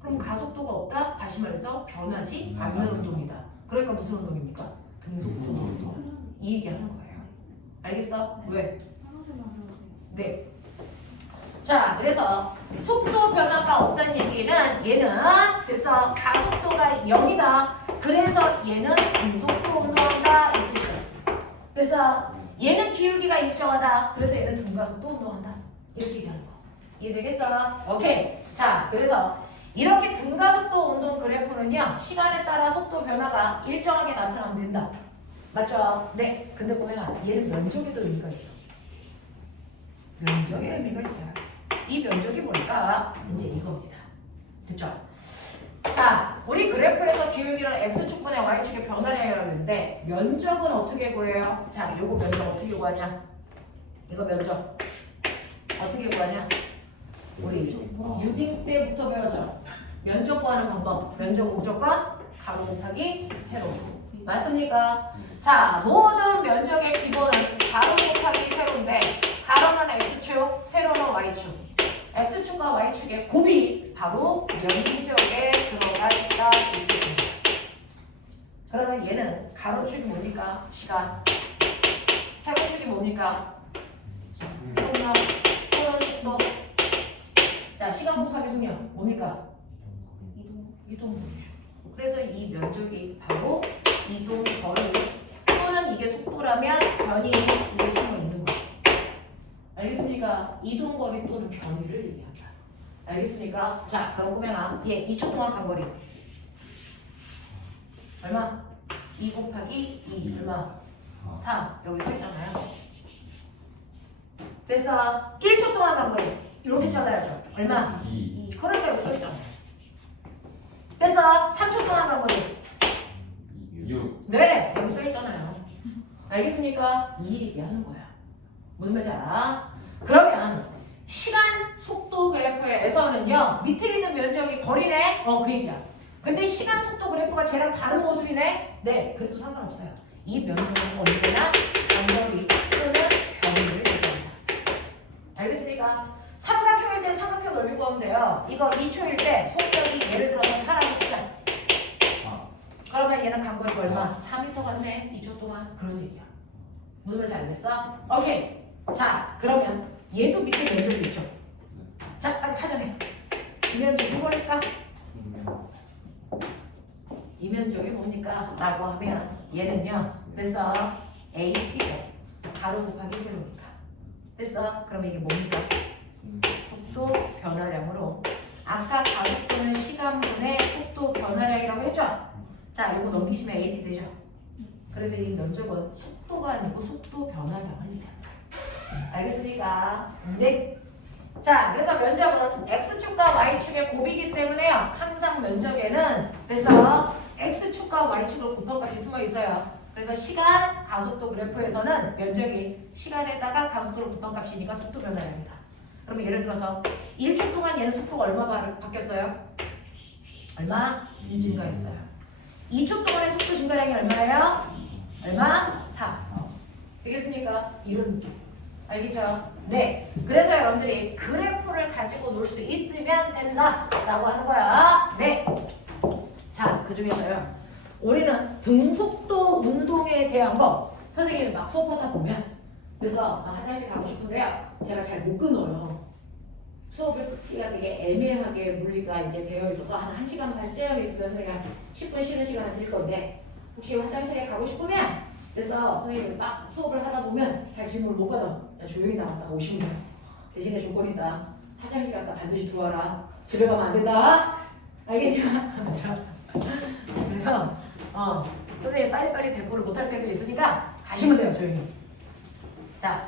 그럼 가속도가 없다? 다시 말해서 변하지 않는 운동이다. 그러니까 무슨 운동입니까? 등속도 운동. 이 얘기하는 거예요. 알겠어? 왜? 네. 자, 그래서 속도 변화가 없다는 얘기는 얘는 그래서 가속도가 0이다. 그래서 얘는 등속도 운동한다. 이 뜻이에요. 그래서 얘는 기울기가 일정하다. 그래서 얘는 등가속도 운동한다. 이렇게 얘기하는 거. 이해되겠어? 오케이. 자, 그래서 이렇게 등가속도 운동 그래프는요. 시간에 따라 속도 변화가 일정하게 나타나면 된다. 맞죠? 네. 근데 보면 얘는 면적에도 의미가 있어. 면적의 의미가 있어요. 이 면적이 뭘까? 이제 이겁니다. 됐죠? 자, 우리 그래프에서 기울기를 x축분의 y축의 변화량이라고 했는데 면적은 어떻게 구해요? 자, 요거 면적 어떻게 구하냐? 이거 면적 어떻게 구하냐? 우리 유딩 때부터 배웠죠? 면적 구하는 방법. 면적은 무조건 가로 곱하기 세로. 맞습니까? 자, 모든 면적의 기본은 가로 곱하기 세로인데 가로는 x축, 세로는 y축. x축과 y축의 곱이 바로 면적에 들어가 있다. 그러면 얘는 가로축이 뭡니까? 시간. 세로축이 뭡니까? 속력 또는 속도. 자, 시간 곱하기 속력 뭡니까? 이동거리죠. 그래서 이 면적이 바로 이동거리 또는 이게 속도라면 변이 이게 숨어 있는 거예요. 알겠습니까? 이동거리 또는 변이를 얘기한다. 알겠습니까? 자, 그럼 꼬맹아, 얘 2초 동안 간 거리 얼마? 2 곱하기 2 얼마? 4 여기 써있잖아요. 됐어. 1초 동안 간 거리 이렇게 잘라야죠. 얼마? 2. 그러니까 여기 써있잖아요. 됐어. 3초 동안 간 거리 6. 네, 여기 써있잖아요. 알겠습니까? 이 얘기하는 거야. 무슨 말인지 알아? 그러면 시간 속도 그래프에서는요 밑에 있는 면적이 거리네? 그 얘기야. 근데 시간 속도 그래프가 쟤랑 다른 모습이네? 네, 그래도 상관없어요. 이 면적은 언제나 간거리 또는 변이를 얘기합니다. 알겠습니까? 삼각형일 때 삼각형 넓이 구하면 돼요. 이거 2초일 때 속력이 예를 들어서 4라고 치자. 그러면 얘는 간거리가 얼마? 4m 같네. 2초 동안. 그런 얘기야. 무슨 말인지 알겠어? 오케이. 자, 그러면 얘도 밑에 면적이 있죠. 자, 빨리 찾아내. 이 면적이 뭐일까? 이 면적이 뭡니까? 라고 하면 얘는요. 됐어. AT죠. 가로 곱하기 세로니까. 됐어. 그럼 이게 뭡니까? 속도 변화량으로 아까 가속도는 시간분의 속도 변화량이라고 했죠? 자, 이거 넘기시면 AT 되죠? 그래서 이 면적은 속도가 아니고 속도 변화량을 얘기합니다. 알겠습니까? 네. 자, 그래서 면적은 X축과 Y축의 곱이기 때문에요. 항상 면적에는 그래서 X축과 Y축을 곱한 값이 숨어 있어요. 그래서 시간, 가속도 그래프에서는 면적이 시간에다가 가속도를 곱한 값이니까 속도 변화량이다. 그러면 예를 들어서 1초 동안 얘는 속도가 얼마 바뀌었어요? 얼마? 2 증가했어요. 2초 동안의 속도 증가량이 얼마예요? 얼마? 4. 되겠습니까? 이런 느낌. 알겠죠? 네. 그래서 여러분들이 그래프를 가지고 놀 수 있으면 된다라고 하는 거야. 네. 자, 그 중에서요. 우리는 등속도 운동에 대한 거 선생님이 막 수업하다 보면 그래서 화장실 가고 싶은데요. 제가 잘 못 끊어요. 수업을 끊기가 되게 애매하게 물리가 이제 되어 있어서 한 1시간 반쯤 있으면 내가 10분 쉬는 시간을 드릴 건데 혹시 화장실에 가고 싶으면 그래서 선생님이 막 수업을 하다 보면 잘 질문을 못 받아. 야, 조용히 나갔다가 오시면 돼요. 대신에 조건이다. 화장실 갔다 반드시 들어와라. 집에 가면 안 된다. 알겠죠? 그래서 선생님 빨리빨리 대꾸를 못할 때도 있으니까 가시면 돼요. 조용히. 자,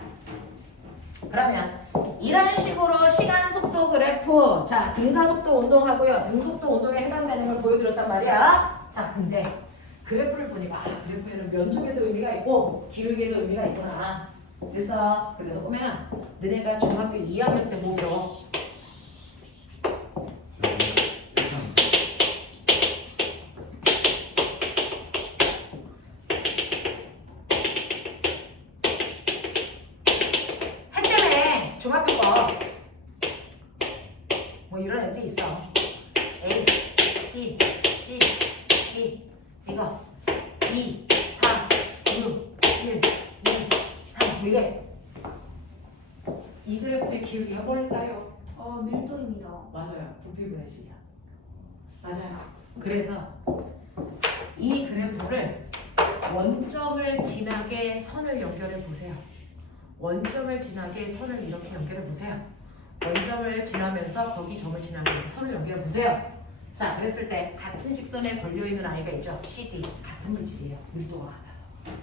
그러면 이런 식으로 시간 속도 그래프 자 등가속도 운동하고요. 등속도 운동에 해당되는 걸 보여드렸단 말이야. 자, 근데 그래프를 보니까 그래프에는 면적에도 의미가 있고 기울기에도 의미가 있구나. 그래서 꼬맹아 너네가 중학교 2학년 때 뭐 배워? 했다며 중학교 거. 뭐 이런 애들이 있어. A, B, C, D 이거 2, 4, 6, 1, 2, 3 이래. 이 그래프의 기울기가 뭘까요? 밀도입니다. 맞아요. 부피분의 질량. 맞아요. 그래서 이 그래프를 원점을 지나게 선을 연결해 보세요. 원점을 지나게 선을 이렇게 연결해 보세요. 원점을 지나면서 거기 점을 지나게 선을 연결해 보세요. 자, 그랬을 때 같은 직선에 걸려있는 아이가 있죠. CD. 같은 물질이에요. 밀도가 같아서.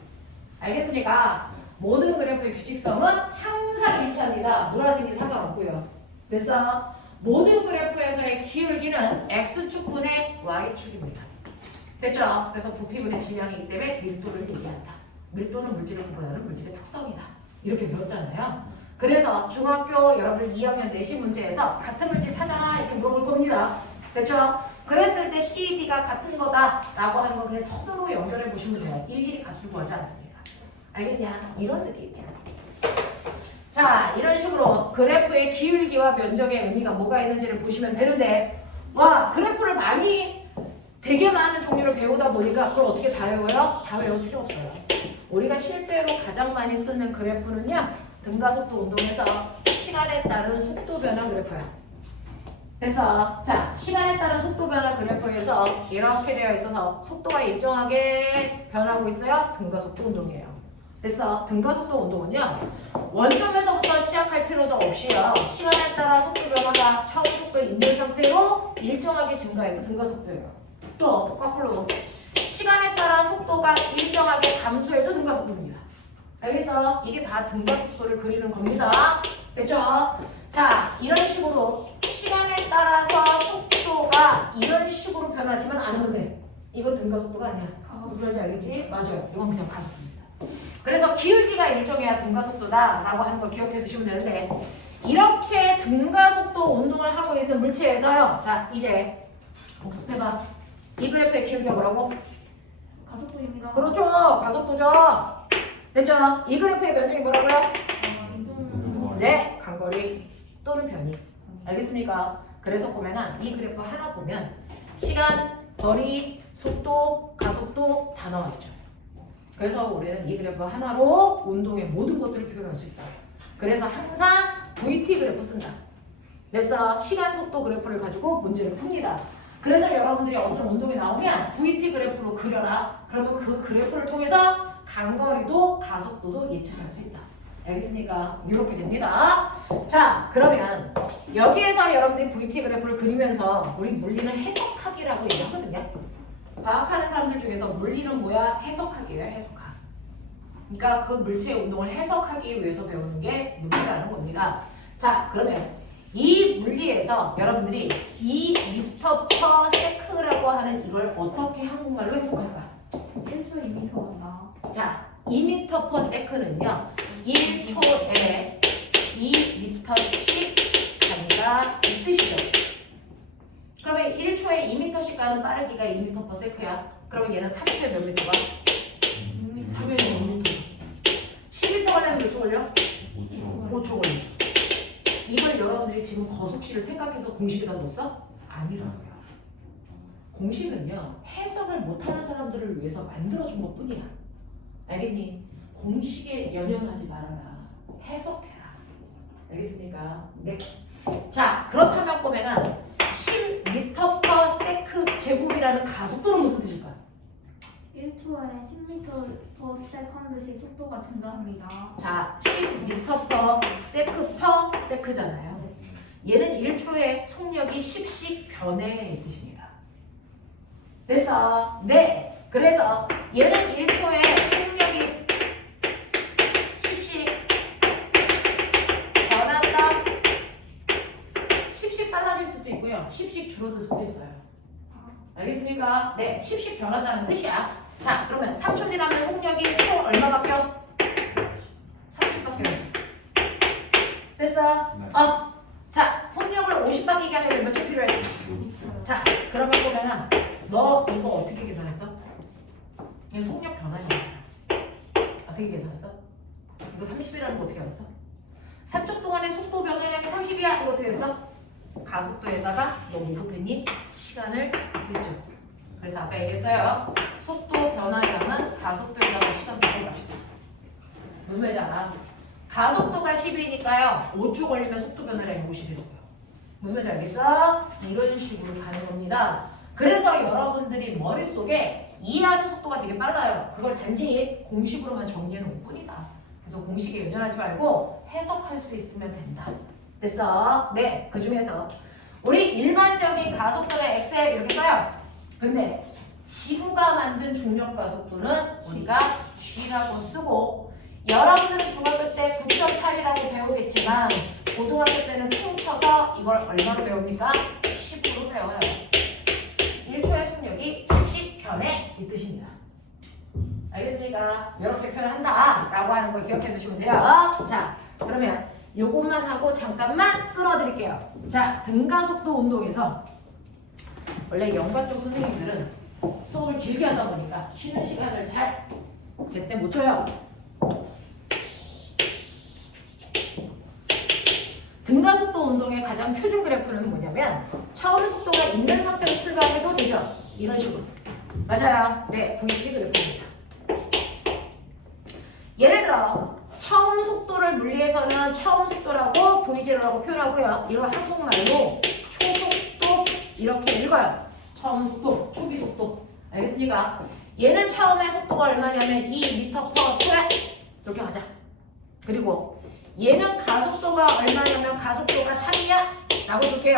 알겠습니까? 모든 그래프의 규칙성은 항상 일치합니다. 노란색이 상관없고요. 됐어? 모든 그래프에서의 기울기는 X축분의 Y축입니다. 됐죠? 그래서 부피분의 질량이기 때문에 밀도를 얘기한다. 밀도는 물질을 구분하는 물질의 특성이다. 이렇게 배웠잖아요. 그래서 중학교 여러분 2학년 내신 문제에서 같은 물질 찾아라 이렇게 물어볼 겁니다. 됐죠? 그랬을 때 CD가 같은 거다라고 하는 거 그냥 천으로 연결해 보시면 돼요. 일일이 값을 구하지 않습니다. 알겠냐? 이런 느낌이야. 자, 이런 식으로 그래프의 기울기와 면적의 의미가 뭐가 있는지를 보시면 되는데 와, 그래프를 많이 되게 많은 종류를 배우다 보니까 그걸 어떻게 다 외워요? 다 외울 필요 없어요. 우리가 실제로 가장 많이 쓰는 그래프는요. 등가속도 운동에서 시간에 따른 속도 변화 그래프야. 그래서 자 시간에 따른 속도 변화 그래프에서 이렇게 되어 있어서 속도가 일정하게 변하고 있어요. 등가속도 운동이에요. 그래서 등가속도 운동은요. 원점에서부터 시작할 필요도 없이요. 시간에 따라 속도 변화가 처음 속도에 있는 상태로 일정하게 증가해도 등가속도예요. 또 거꾸로 시간에 따라 속도가 일정하게 감소해도 등가속도입니다. 알겠어? 이게 다 등가속도를 그리는 겁니다. 됐죠? 자, 이런 식으로 시간에 따라서 속도가 이런 식으로 변하지만 않으면 돼. 이건 등가속도가 아니야. 무슨 말인지 알겠지? 맞아요. 이건 그냥 가속도입니다. 그래서 기울기가 일정해야 등가속도다라고 하는 거 기억해 두시면 되는데 이렇게 등가속도 운동을 하고 있는 물체에서요. 자, 이제 복습해봐. 이 그래프의 기울기가 뭐라고? 가속도입니다. 그렇죠. 가속도죠. 됐죠? 이 그래프의 면적이 뭐라고요? 이동. 네, 간거리 또는 변이. 알겠습니까? 그래서 보면은 이 그래프 하나 보면 시간, 거리, 속도, 가속도 다 나왔죠. 그래서 우리는 이 그래프 하나로 운동의 모든 것들을 표현할 수 있다. 그래서 항상 VT 그래프 쓴다. 그래서 시간, 속도 그래프를 가지고 문제를 풉니다. 그래서 여러분들이 어떤 운동이 나오면 VT 그래프로 그려라. 그러면 그 그래프를 통해서 간거리도 가속도도 예측할 수 있다. 알겠습니까? 이렇게 됩니다. 자, 그러면 여기에서 여러분들이 VT 그래프를 그리면서 우리 물리는 해석하기라고 얘기하거든요. 과학하는 사람들 중에서 물리는 뭐야? 해석하기예요. 해석하기. 그러니까 그 물체의 운동을 해석하기 위해서 배우는 게 물리라는 겁니다. 자, 그러면 이 물리에서 여러분들이 2m/s라고 하는 이걸 어떻게 한국말로 해석할까? 1초에 2m 간다. 자, 2m/s는요. 1초에 2m씩 간다 이 뜻이죠. 그러면 1초에 2m씩 가는 빠르기가 2m/s야. 그러면 얘는 3초에 몇 미터가? 6m. 당연히 5m죠. 10m 가려면 몇 초 걸려? 5초 걸리죠. 이걸 여러분들이 지금 거속시를 생각해서 공식에다 넣었어? 아니라고요. 공식은요. 해석을 못하는 사람들을 위해서 만들어준 것뿐이야. 알겠니? 공식에 연연하지 말아라. 해석해라. 알겠습니까? 네. 자, 그렇다면 꼬맹아 10m/s 제곱이라는 가속도는 무슨 뜻일까? 1초에 10m/s씩 속도가 증가합니다. 자, 10m/s잖아요. 얘는 1초에 속력이 10씩 변해 이 뜻입니다. 됐어? 네. 그래서 얘는 1초에 속력이 10씩 변한다. 10씩 빨라질 수도 있고요. 10씩 줄어들 수도 있어요. 알겠습니까? 네. 10씩 변한다는 뜻이야. 자, 그러면 3초 지나면 속력이 총 얼마 바뀌어? 30 바뀌어요. 됐어? 네. 자, 속력을 50 바뀌게 하려면 몇 초 필요해? 자, 그러면 보면은 너 이거 어떻게 계산했어? 이거 속력 변화잖아. 어떻게 계산했어? 이거 30이라는 거 어떻게 알았어? 3초 동안의 속도 변화량이 30이야. 이거 어떻게 했어? 가속도에다가 너 무급했니? 시간을 했죠. 그래서 아까 얘기했어요. 속도 변화량은 가속도에다가 시간 바꿔봅시다. 무슨 말인지 알아? 가속도가 10이니까요. 5초 걸리면 속도 변화량이 50이라고요. 무슨 말인지 알겠어? 이런 식으로 가는 겁니다. 그래서 여러분들이 머릿속에 이해하는 속도가 되게 빨라요. 그걸 단지 공식으로만 정리해 놓을 뿐이다. 그래서 공식에 연연하지 말고 해석할 수 있으면 된다. 됐어? 네, 그 중에서 우리 일반적인 가속도는 엑셀 이렇게 써요. 근데 지구가 만든 중력 가속도는 우리가 G라고 쓰고 여러분들은 중학교 때 9.8이라고 배우겠지만 고등학교 때는 퉁쳐서 이걸 얼마로 배웁니까? 10으로 배워요. 1초의 속력이 10씩 변해 이 뜻입니다. 알겠습니까? 이렇게 표현한다 라고 하는 거 기억해 두시면 돼요. 자, 그러면 요것만 하고 잠깐만 끊어드릴게요. 자, 등가속도 운동에서 원래 연관 쪽 선생님들은 수업을 길게 하다 보니까 쉬는 시간을 잘 제때 못 줘요. 등가속도 운동의 가장 표준 그래프는 뭐냐면 처음 속도가 있는 상태로 출발해도 되죠. 이런 식으로. 맞아요. 네, VT 그래프입니다. 예를 들어 처음 속도를 물리에서는 처음 속도라고 V0라고 표현하고요. 이걸 한국말로 초속도 이렇게 읽어요. 처음 속도, 초기 속도. 알겠습니까? 얘는 처음에 속도가 얼마냐면 2m/2 이렇게 가자. 그리고 얘는 가속도가 얼마냐면 가속도가 3이야 라고 줄게요.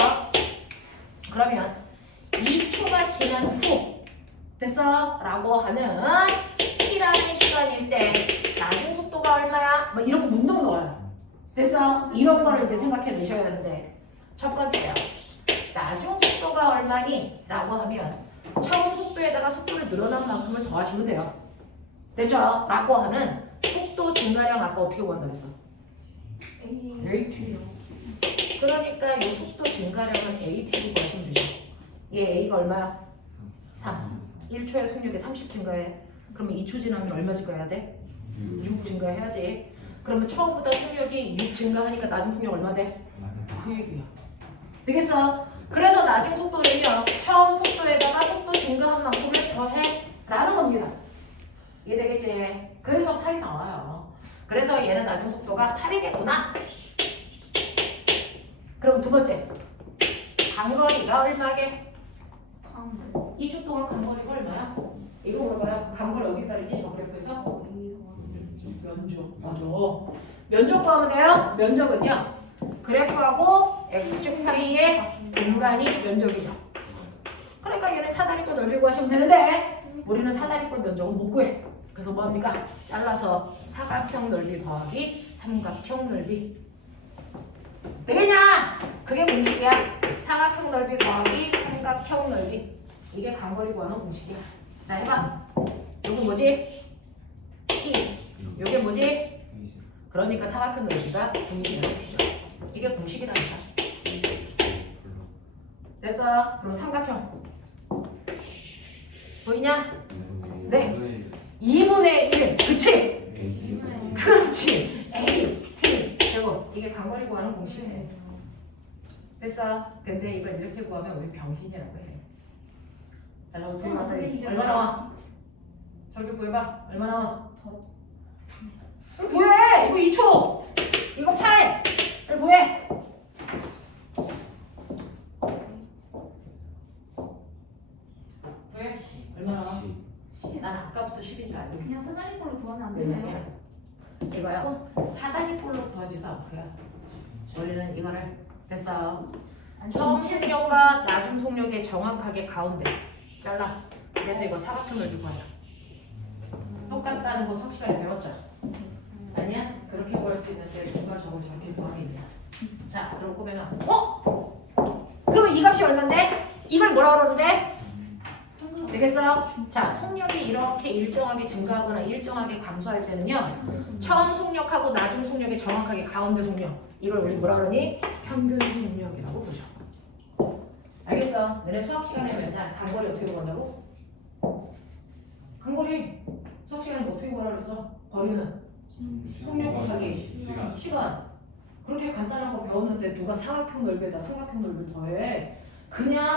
그러면 2초가 지난 후 됐어? 라고 하는 t라는 시간일 때 나중 속도가 얼마야? 뭐 이런 문동 넣어요. 됐어? 이런 거를 이제 생각해 놓으셔야 되는데 첫 번째요. 나중 속도가 얼마니? 라고 하면 처음 속도에다가 속도를 늘어난 만큼을 더하시면 돼요. 됐죠? 라고 하는 속도 증가량 아까 어떻게 구한다 그랬어? AT요. 그러니까 이 속도 증가량은 AT로 구하시면 되죠. 얘 A가 얼마야? 3. 1초에 속력이 30 증가해. 그러면 2초 지나면 얼마 증가해야 돼? 6 증가해야지. 그러면 처음보다 속력이 6 증가하니까 나중 속력 얼마 돼? 그 얘기야. 되겠어? 그래서 나중 속도를요. 처음 속도에다가 속도 증가한 만큼을 더해 라는 겁니다. 이해되겠지? 그래서 8이 나와요. 그래서 얘는 나중 속도가 8이겠구나. 그럼 두 번째. 간거리가 얼마게? 2초 동안 간거리가 얼마야? 이거 물어봐요. 간거리 어디 따르지? 저 그래프에서? 면적. 맞아. 면적 구하면 돼요. 면적은요. 그래프하고 x축 사이의 공간이 면적이죠. 그러니까 얘는 사다리꼴 넓이 구하시면 되는데 우리는 사다리꼴 면적은 못 구해. 그래서 뭐합니까? 잘라서 사각형 넓이 더하기 삼각형 넓이. 되겠냐? 그게 공식이야. 사각형 넓이 더하기 삼각형 넓이. 이게 간거리 구하는 공식이야. 자, 해봐. 요거 뭐지? T. 요게 뭐지? 그러니까 사각형 넓이가 분기라고 T죠. 이게 공식이라니까. 됐어요? 그럼 삼각형. 보이냐? 네. 2분의 1. 그치? 그렇지. A, T. 제곱. 이게 간거리 구하는 공식이에요. 됐어? 근데 이걸 이렇게 구하면 우리 병신이라고 해. 자, 저거 구해봐. 얼마 나와? 저렇게 구해봐. 얼마 나와? 구해! 이거 2초! 이거 8! 빨리 구해! 구해? 얼마 나와? 난 아까부터 10인 줄 알고 있어. 그냥 사다리꼴로 구하면 안 되나요? 이거요. 사다리꼴로 구하지도 않고요. 우리는 이거를 됐어. 처음 속력과 나중 속력의 정확하게 가운데 잘라. 그래서 이거 사각형 넓이 구하자. 똑같다는 거 수업 시간에 배웠죠? 아니야? 그렇게 구할 수 있는데 누가 저걸 저렇게 구하겠냐? 자, 그럼 꼬맹아. 그러면 이 값이 얼마인데? 이걸 뭐라 그러는데? 되겠어? 자, 속력이 이렇게 일정하게 증가하거나 일정하게 감소할 때는요. 처음 속력하고 나중 속력의 정확하게 가운데 속력. 이걸 우리 뭐라 그러니? 평균 속력이라고 보죠. 알겠어? 너네 수학 시간에 맨날 간거리 어떻게 구한다고? 간거리 수학 시간에 어떻게 구하라 그랬어? 거리는? 속력 곱하기 시간. 그렇게 간단한 거 배웠는데 누가 사각형 넓이에다 삼각형 넓이를 더해? 그냥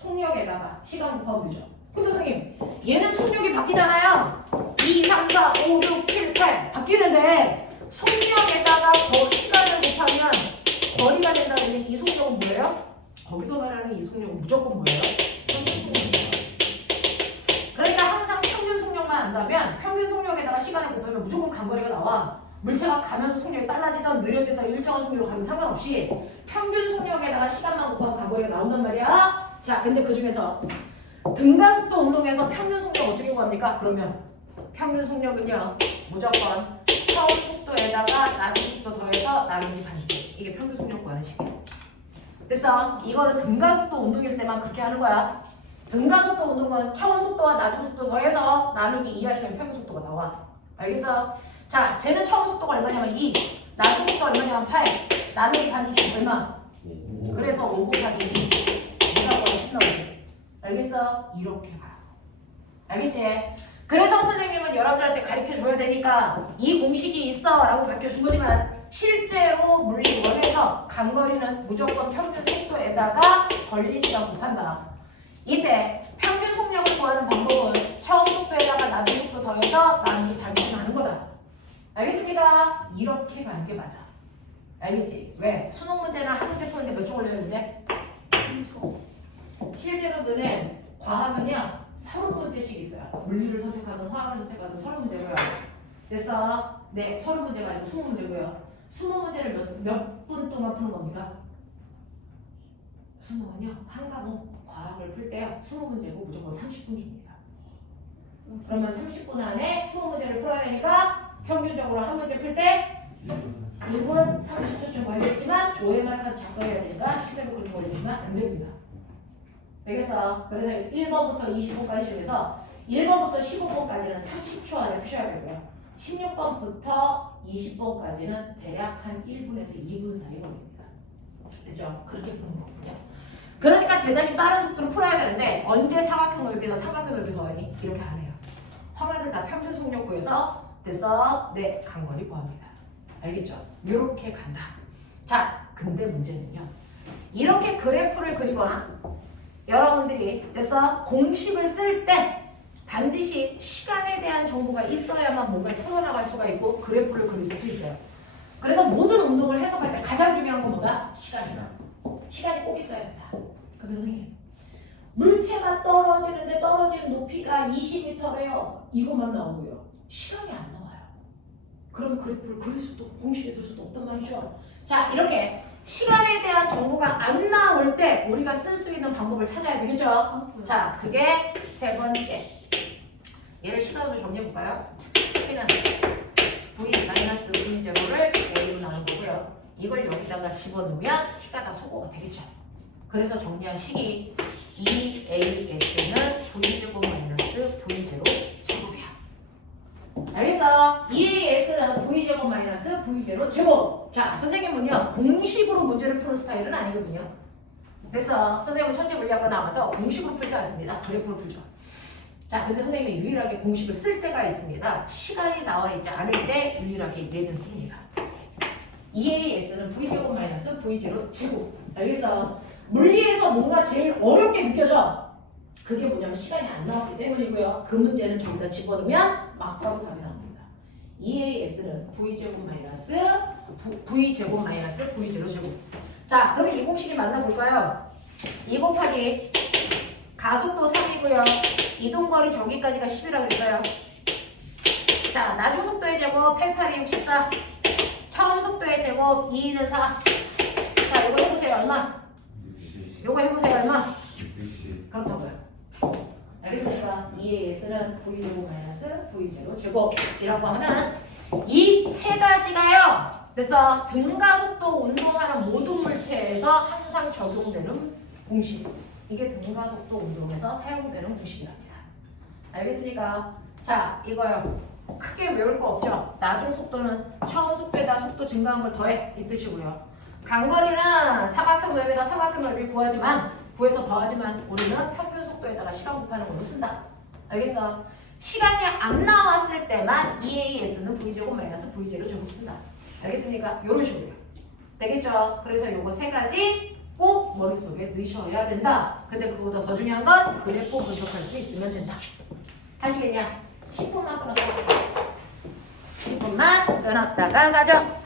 속력에다가 시간 곱하면 되죠. 근데 선생님 얘는 속력이 바뀌잖아요. 2, 3, 4, 5, 6, 7, 8 바뀌는데 속력에다가 시간을 곱하면 거리가 된다는 이 속력은 뭐예요? 거기서 말하는 이 속력은 무조건 뭐예요? 그러니까 항상 평균 속력만 안다면 평균 속력에다가 시간을 곱하면 무조건 간거리가 나와. 물체가 가면서 속력이 빨라지든 느려지든 일정한 속력으로 가면 상관없이 평균 속력에다가 시간만 곱하면 간거리가 나온단 말이야. 자, 근데 그 중에서 등가속도 운동에서 평균 속력 어떻게 구합니까? 그러면 평균 속력은요 무조건 처음 속도에다가 나중 속도 더해서 나누기 반기. 이게 평균 속력 구하는 식이에요. 됐어? 이거는 등가속도 운동일 때만 그렇게 하는 거야. 등가속도 운동은 처음 속도와 나중 속도 더해서 나누기 2 하시면 평균 속도가 나와. 알겠어? 자, 쟤는 처음 속도가 얼마냐면 2, 나중 속도가 얼마냐면 8, 나누기 반이 얼마? 그래서 5 곱하기 2, 내가 거의 10 나오지. 알겠어? 이렇게 가요. 알겠지? 그래서 선생님은 여러분들한테 가르쳐줘야 되니까 이 공식이 있어 라고 가르쳐준 거지만 실제로 물리원에서 간거리는 무조건 평균 속도에다가 걸린 시간 곱한다. 이때 구하는 방법은 처음 속도에다가 나중 속도 더해서 나누기 답이 나는 거다. 알겠습니까? 이렇게 가는 게 맞아. 알겠지? 왜? 수능 문제는 한 문제 푸는데 몇 초 걸렸는데? 실제로 너네 과학은요 30문제씩 있어요. 물리를 선택하든 화학을 선택하든 30문제고요. 그래서 네 30문제가 아니고 20문제고요. 20문제를 몇 분 동안 푸는 겁니까? 수능은요 한 과목 과학을 풀 때요 20문제고 무조건 30분 줍니다. 그러면 30분 안에 20문제를 풀어야 되니까 평균적으로 한 문제 풀 때 1분 30초쯤 걸리겠지만 오해만 작성해야 되니까 실제로 그렇게 걸리시면 안 됩니다. 되겠어? 그래서 1번부터 20번까지 중에서 1번부터 15번까지는 30초 안에 푸셔야 되고요. 16번부터 20번까지는 대략 한 1분에서 2분 사이 걸립니다. 그죠? 그렇게 푸는 거군요. 그러니까 대단히 빠른 속도로 풀어야 되는데 언제 사각형 넓이에서 사각형 넓이 더하니? 이렇게 안 해요. 화면을 다 평균 속력 구해서 됐어? 네, 간거리 구합니다. 알겠죠? 이렇게 간다. 자, 근데 문제는요. 이렇게 그래프를 그리거나 여러분들이 됐어? 공식을 쓸 때 반드시 시간에 대한 정보가 있어야만 뭔가를 풀어나갈 수가 있고 그래프를 그릴 수도 있어요. 그래서 모든 운동을 해석할 때 가장 중요한 건 뭐다? 시간이다. 시간이 꼭 있어야 된다. 근데 선생님, 물체가 떨어지는데 떨어지는 높이가 20m래요. 이것만 나오고요. 시간이 안 나와요. 그럼 그래프를 그릴 수도 공식에 둘 수도 없단 말이죠. 자, 이렇게 시간에 대한 정보가 안 나올 때 우리가 쓸 수 있는 방법을 찾아야 되겠죠. 자, 그게 세 번째. 얘를 시간으로 정리해볼까요? T는 V-V 제곱을 A로 나눈 거고요. 이걸 여기다가 집어넣으면 T가 다 소거가 되겠죠. 그래서 정리한 식이 2AS는 V제곱 마이너스 V제곱 제곱이야. 알겠어? 2AS는 V제곱 마이너스 V제곱 제곱. 자, 선생님은요 공식으로 문제를 푸는 스타일은 아니거든요. 그래서 선생님은 천체 물리학과 나와서 공식으로 풀지 않습니다. 그래프로 풀죠. 자, 근데 선생님이 유일하게 공식을 쓸 때가 있습니다. 시간이 나와 있지 않을 때 유일하게 얘는 씁니다. 2AS는 V제곱 마이너스 V제곱 제곱. 알겠어? 물리에서 뭔가 제일 어렵게 느껴져. 그게 뭐냐면 시간이 안 나왔기 때문이고요. 그 문제는 저기다 집어넣으면 막바로 답이 나옵니다. 2AS는 V제곱 마이너스 V제곱 마이너스 V제곱 제곱. 자, 그러면 이 공식이 맞나 볼까요? 2 곱하기 가속도 3이고요. 이동거리 저기까지가 10이라고 그랬어요. 자, 나중 속도의 제곱 8, 8이 64. 처음 속도의 제곱 2는 4. 자, 이거 해보세요. 얼마? 요거 해보세요. 얼마? 그렇다고요. 알겠습니까? 2AS는 V제곱 마이너스 V제곱 제곱이라고 하는 이 세 가지가요. 그래서 등가속도 운동하는 모든 물체에서 항상 적용되는 공식. 이게 등가속도 운동에서 사용되는 공식이랍니다. 알겠습니까? 자, 이거요. 크게 외울 거 없죠? 나중 속도는 처음 속도에다 속도 증가한 걸 더해. 이 뜻이고요. 간거리는 사각형 넓이다 사각형 넓이 구해서 더하지만 우리는 평균 속도에다가 시간 곱하는 걸로 쓴다. 알겠어? 시간이 안 나왔을 때만 EAS는 V제곱 마이너스 V제곱 제곱 쓴다. 알겠습니까? 요런 식으로요. 되겠죠? 그래서 요거 세 가지 꼭 머릿속에 넣으셔야 된다. 근데 그보다 더 중요한 건 그래프 분석할 수 있으면 된다. 하시겠냐? 10분만 끊었다가 가죠.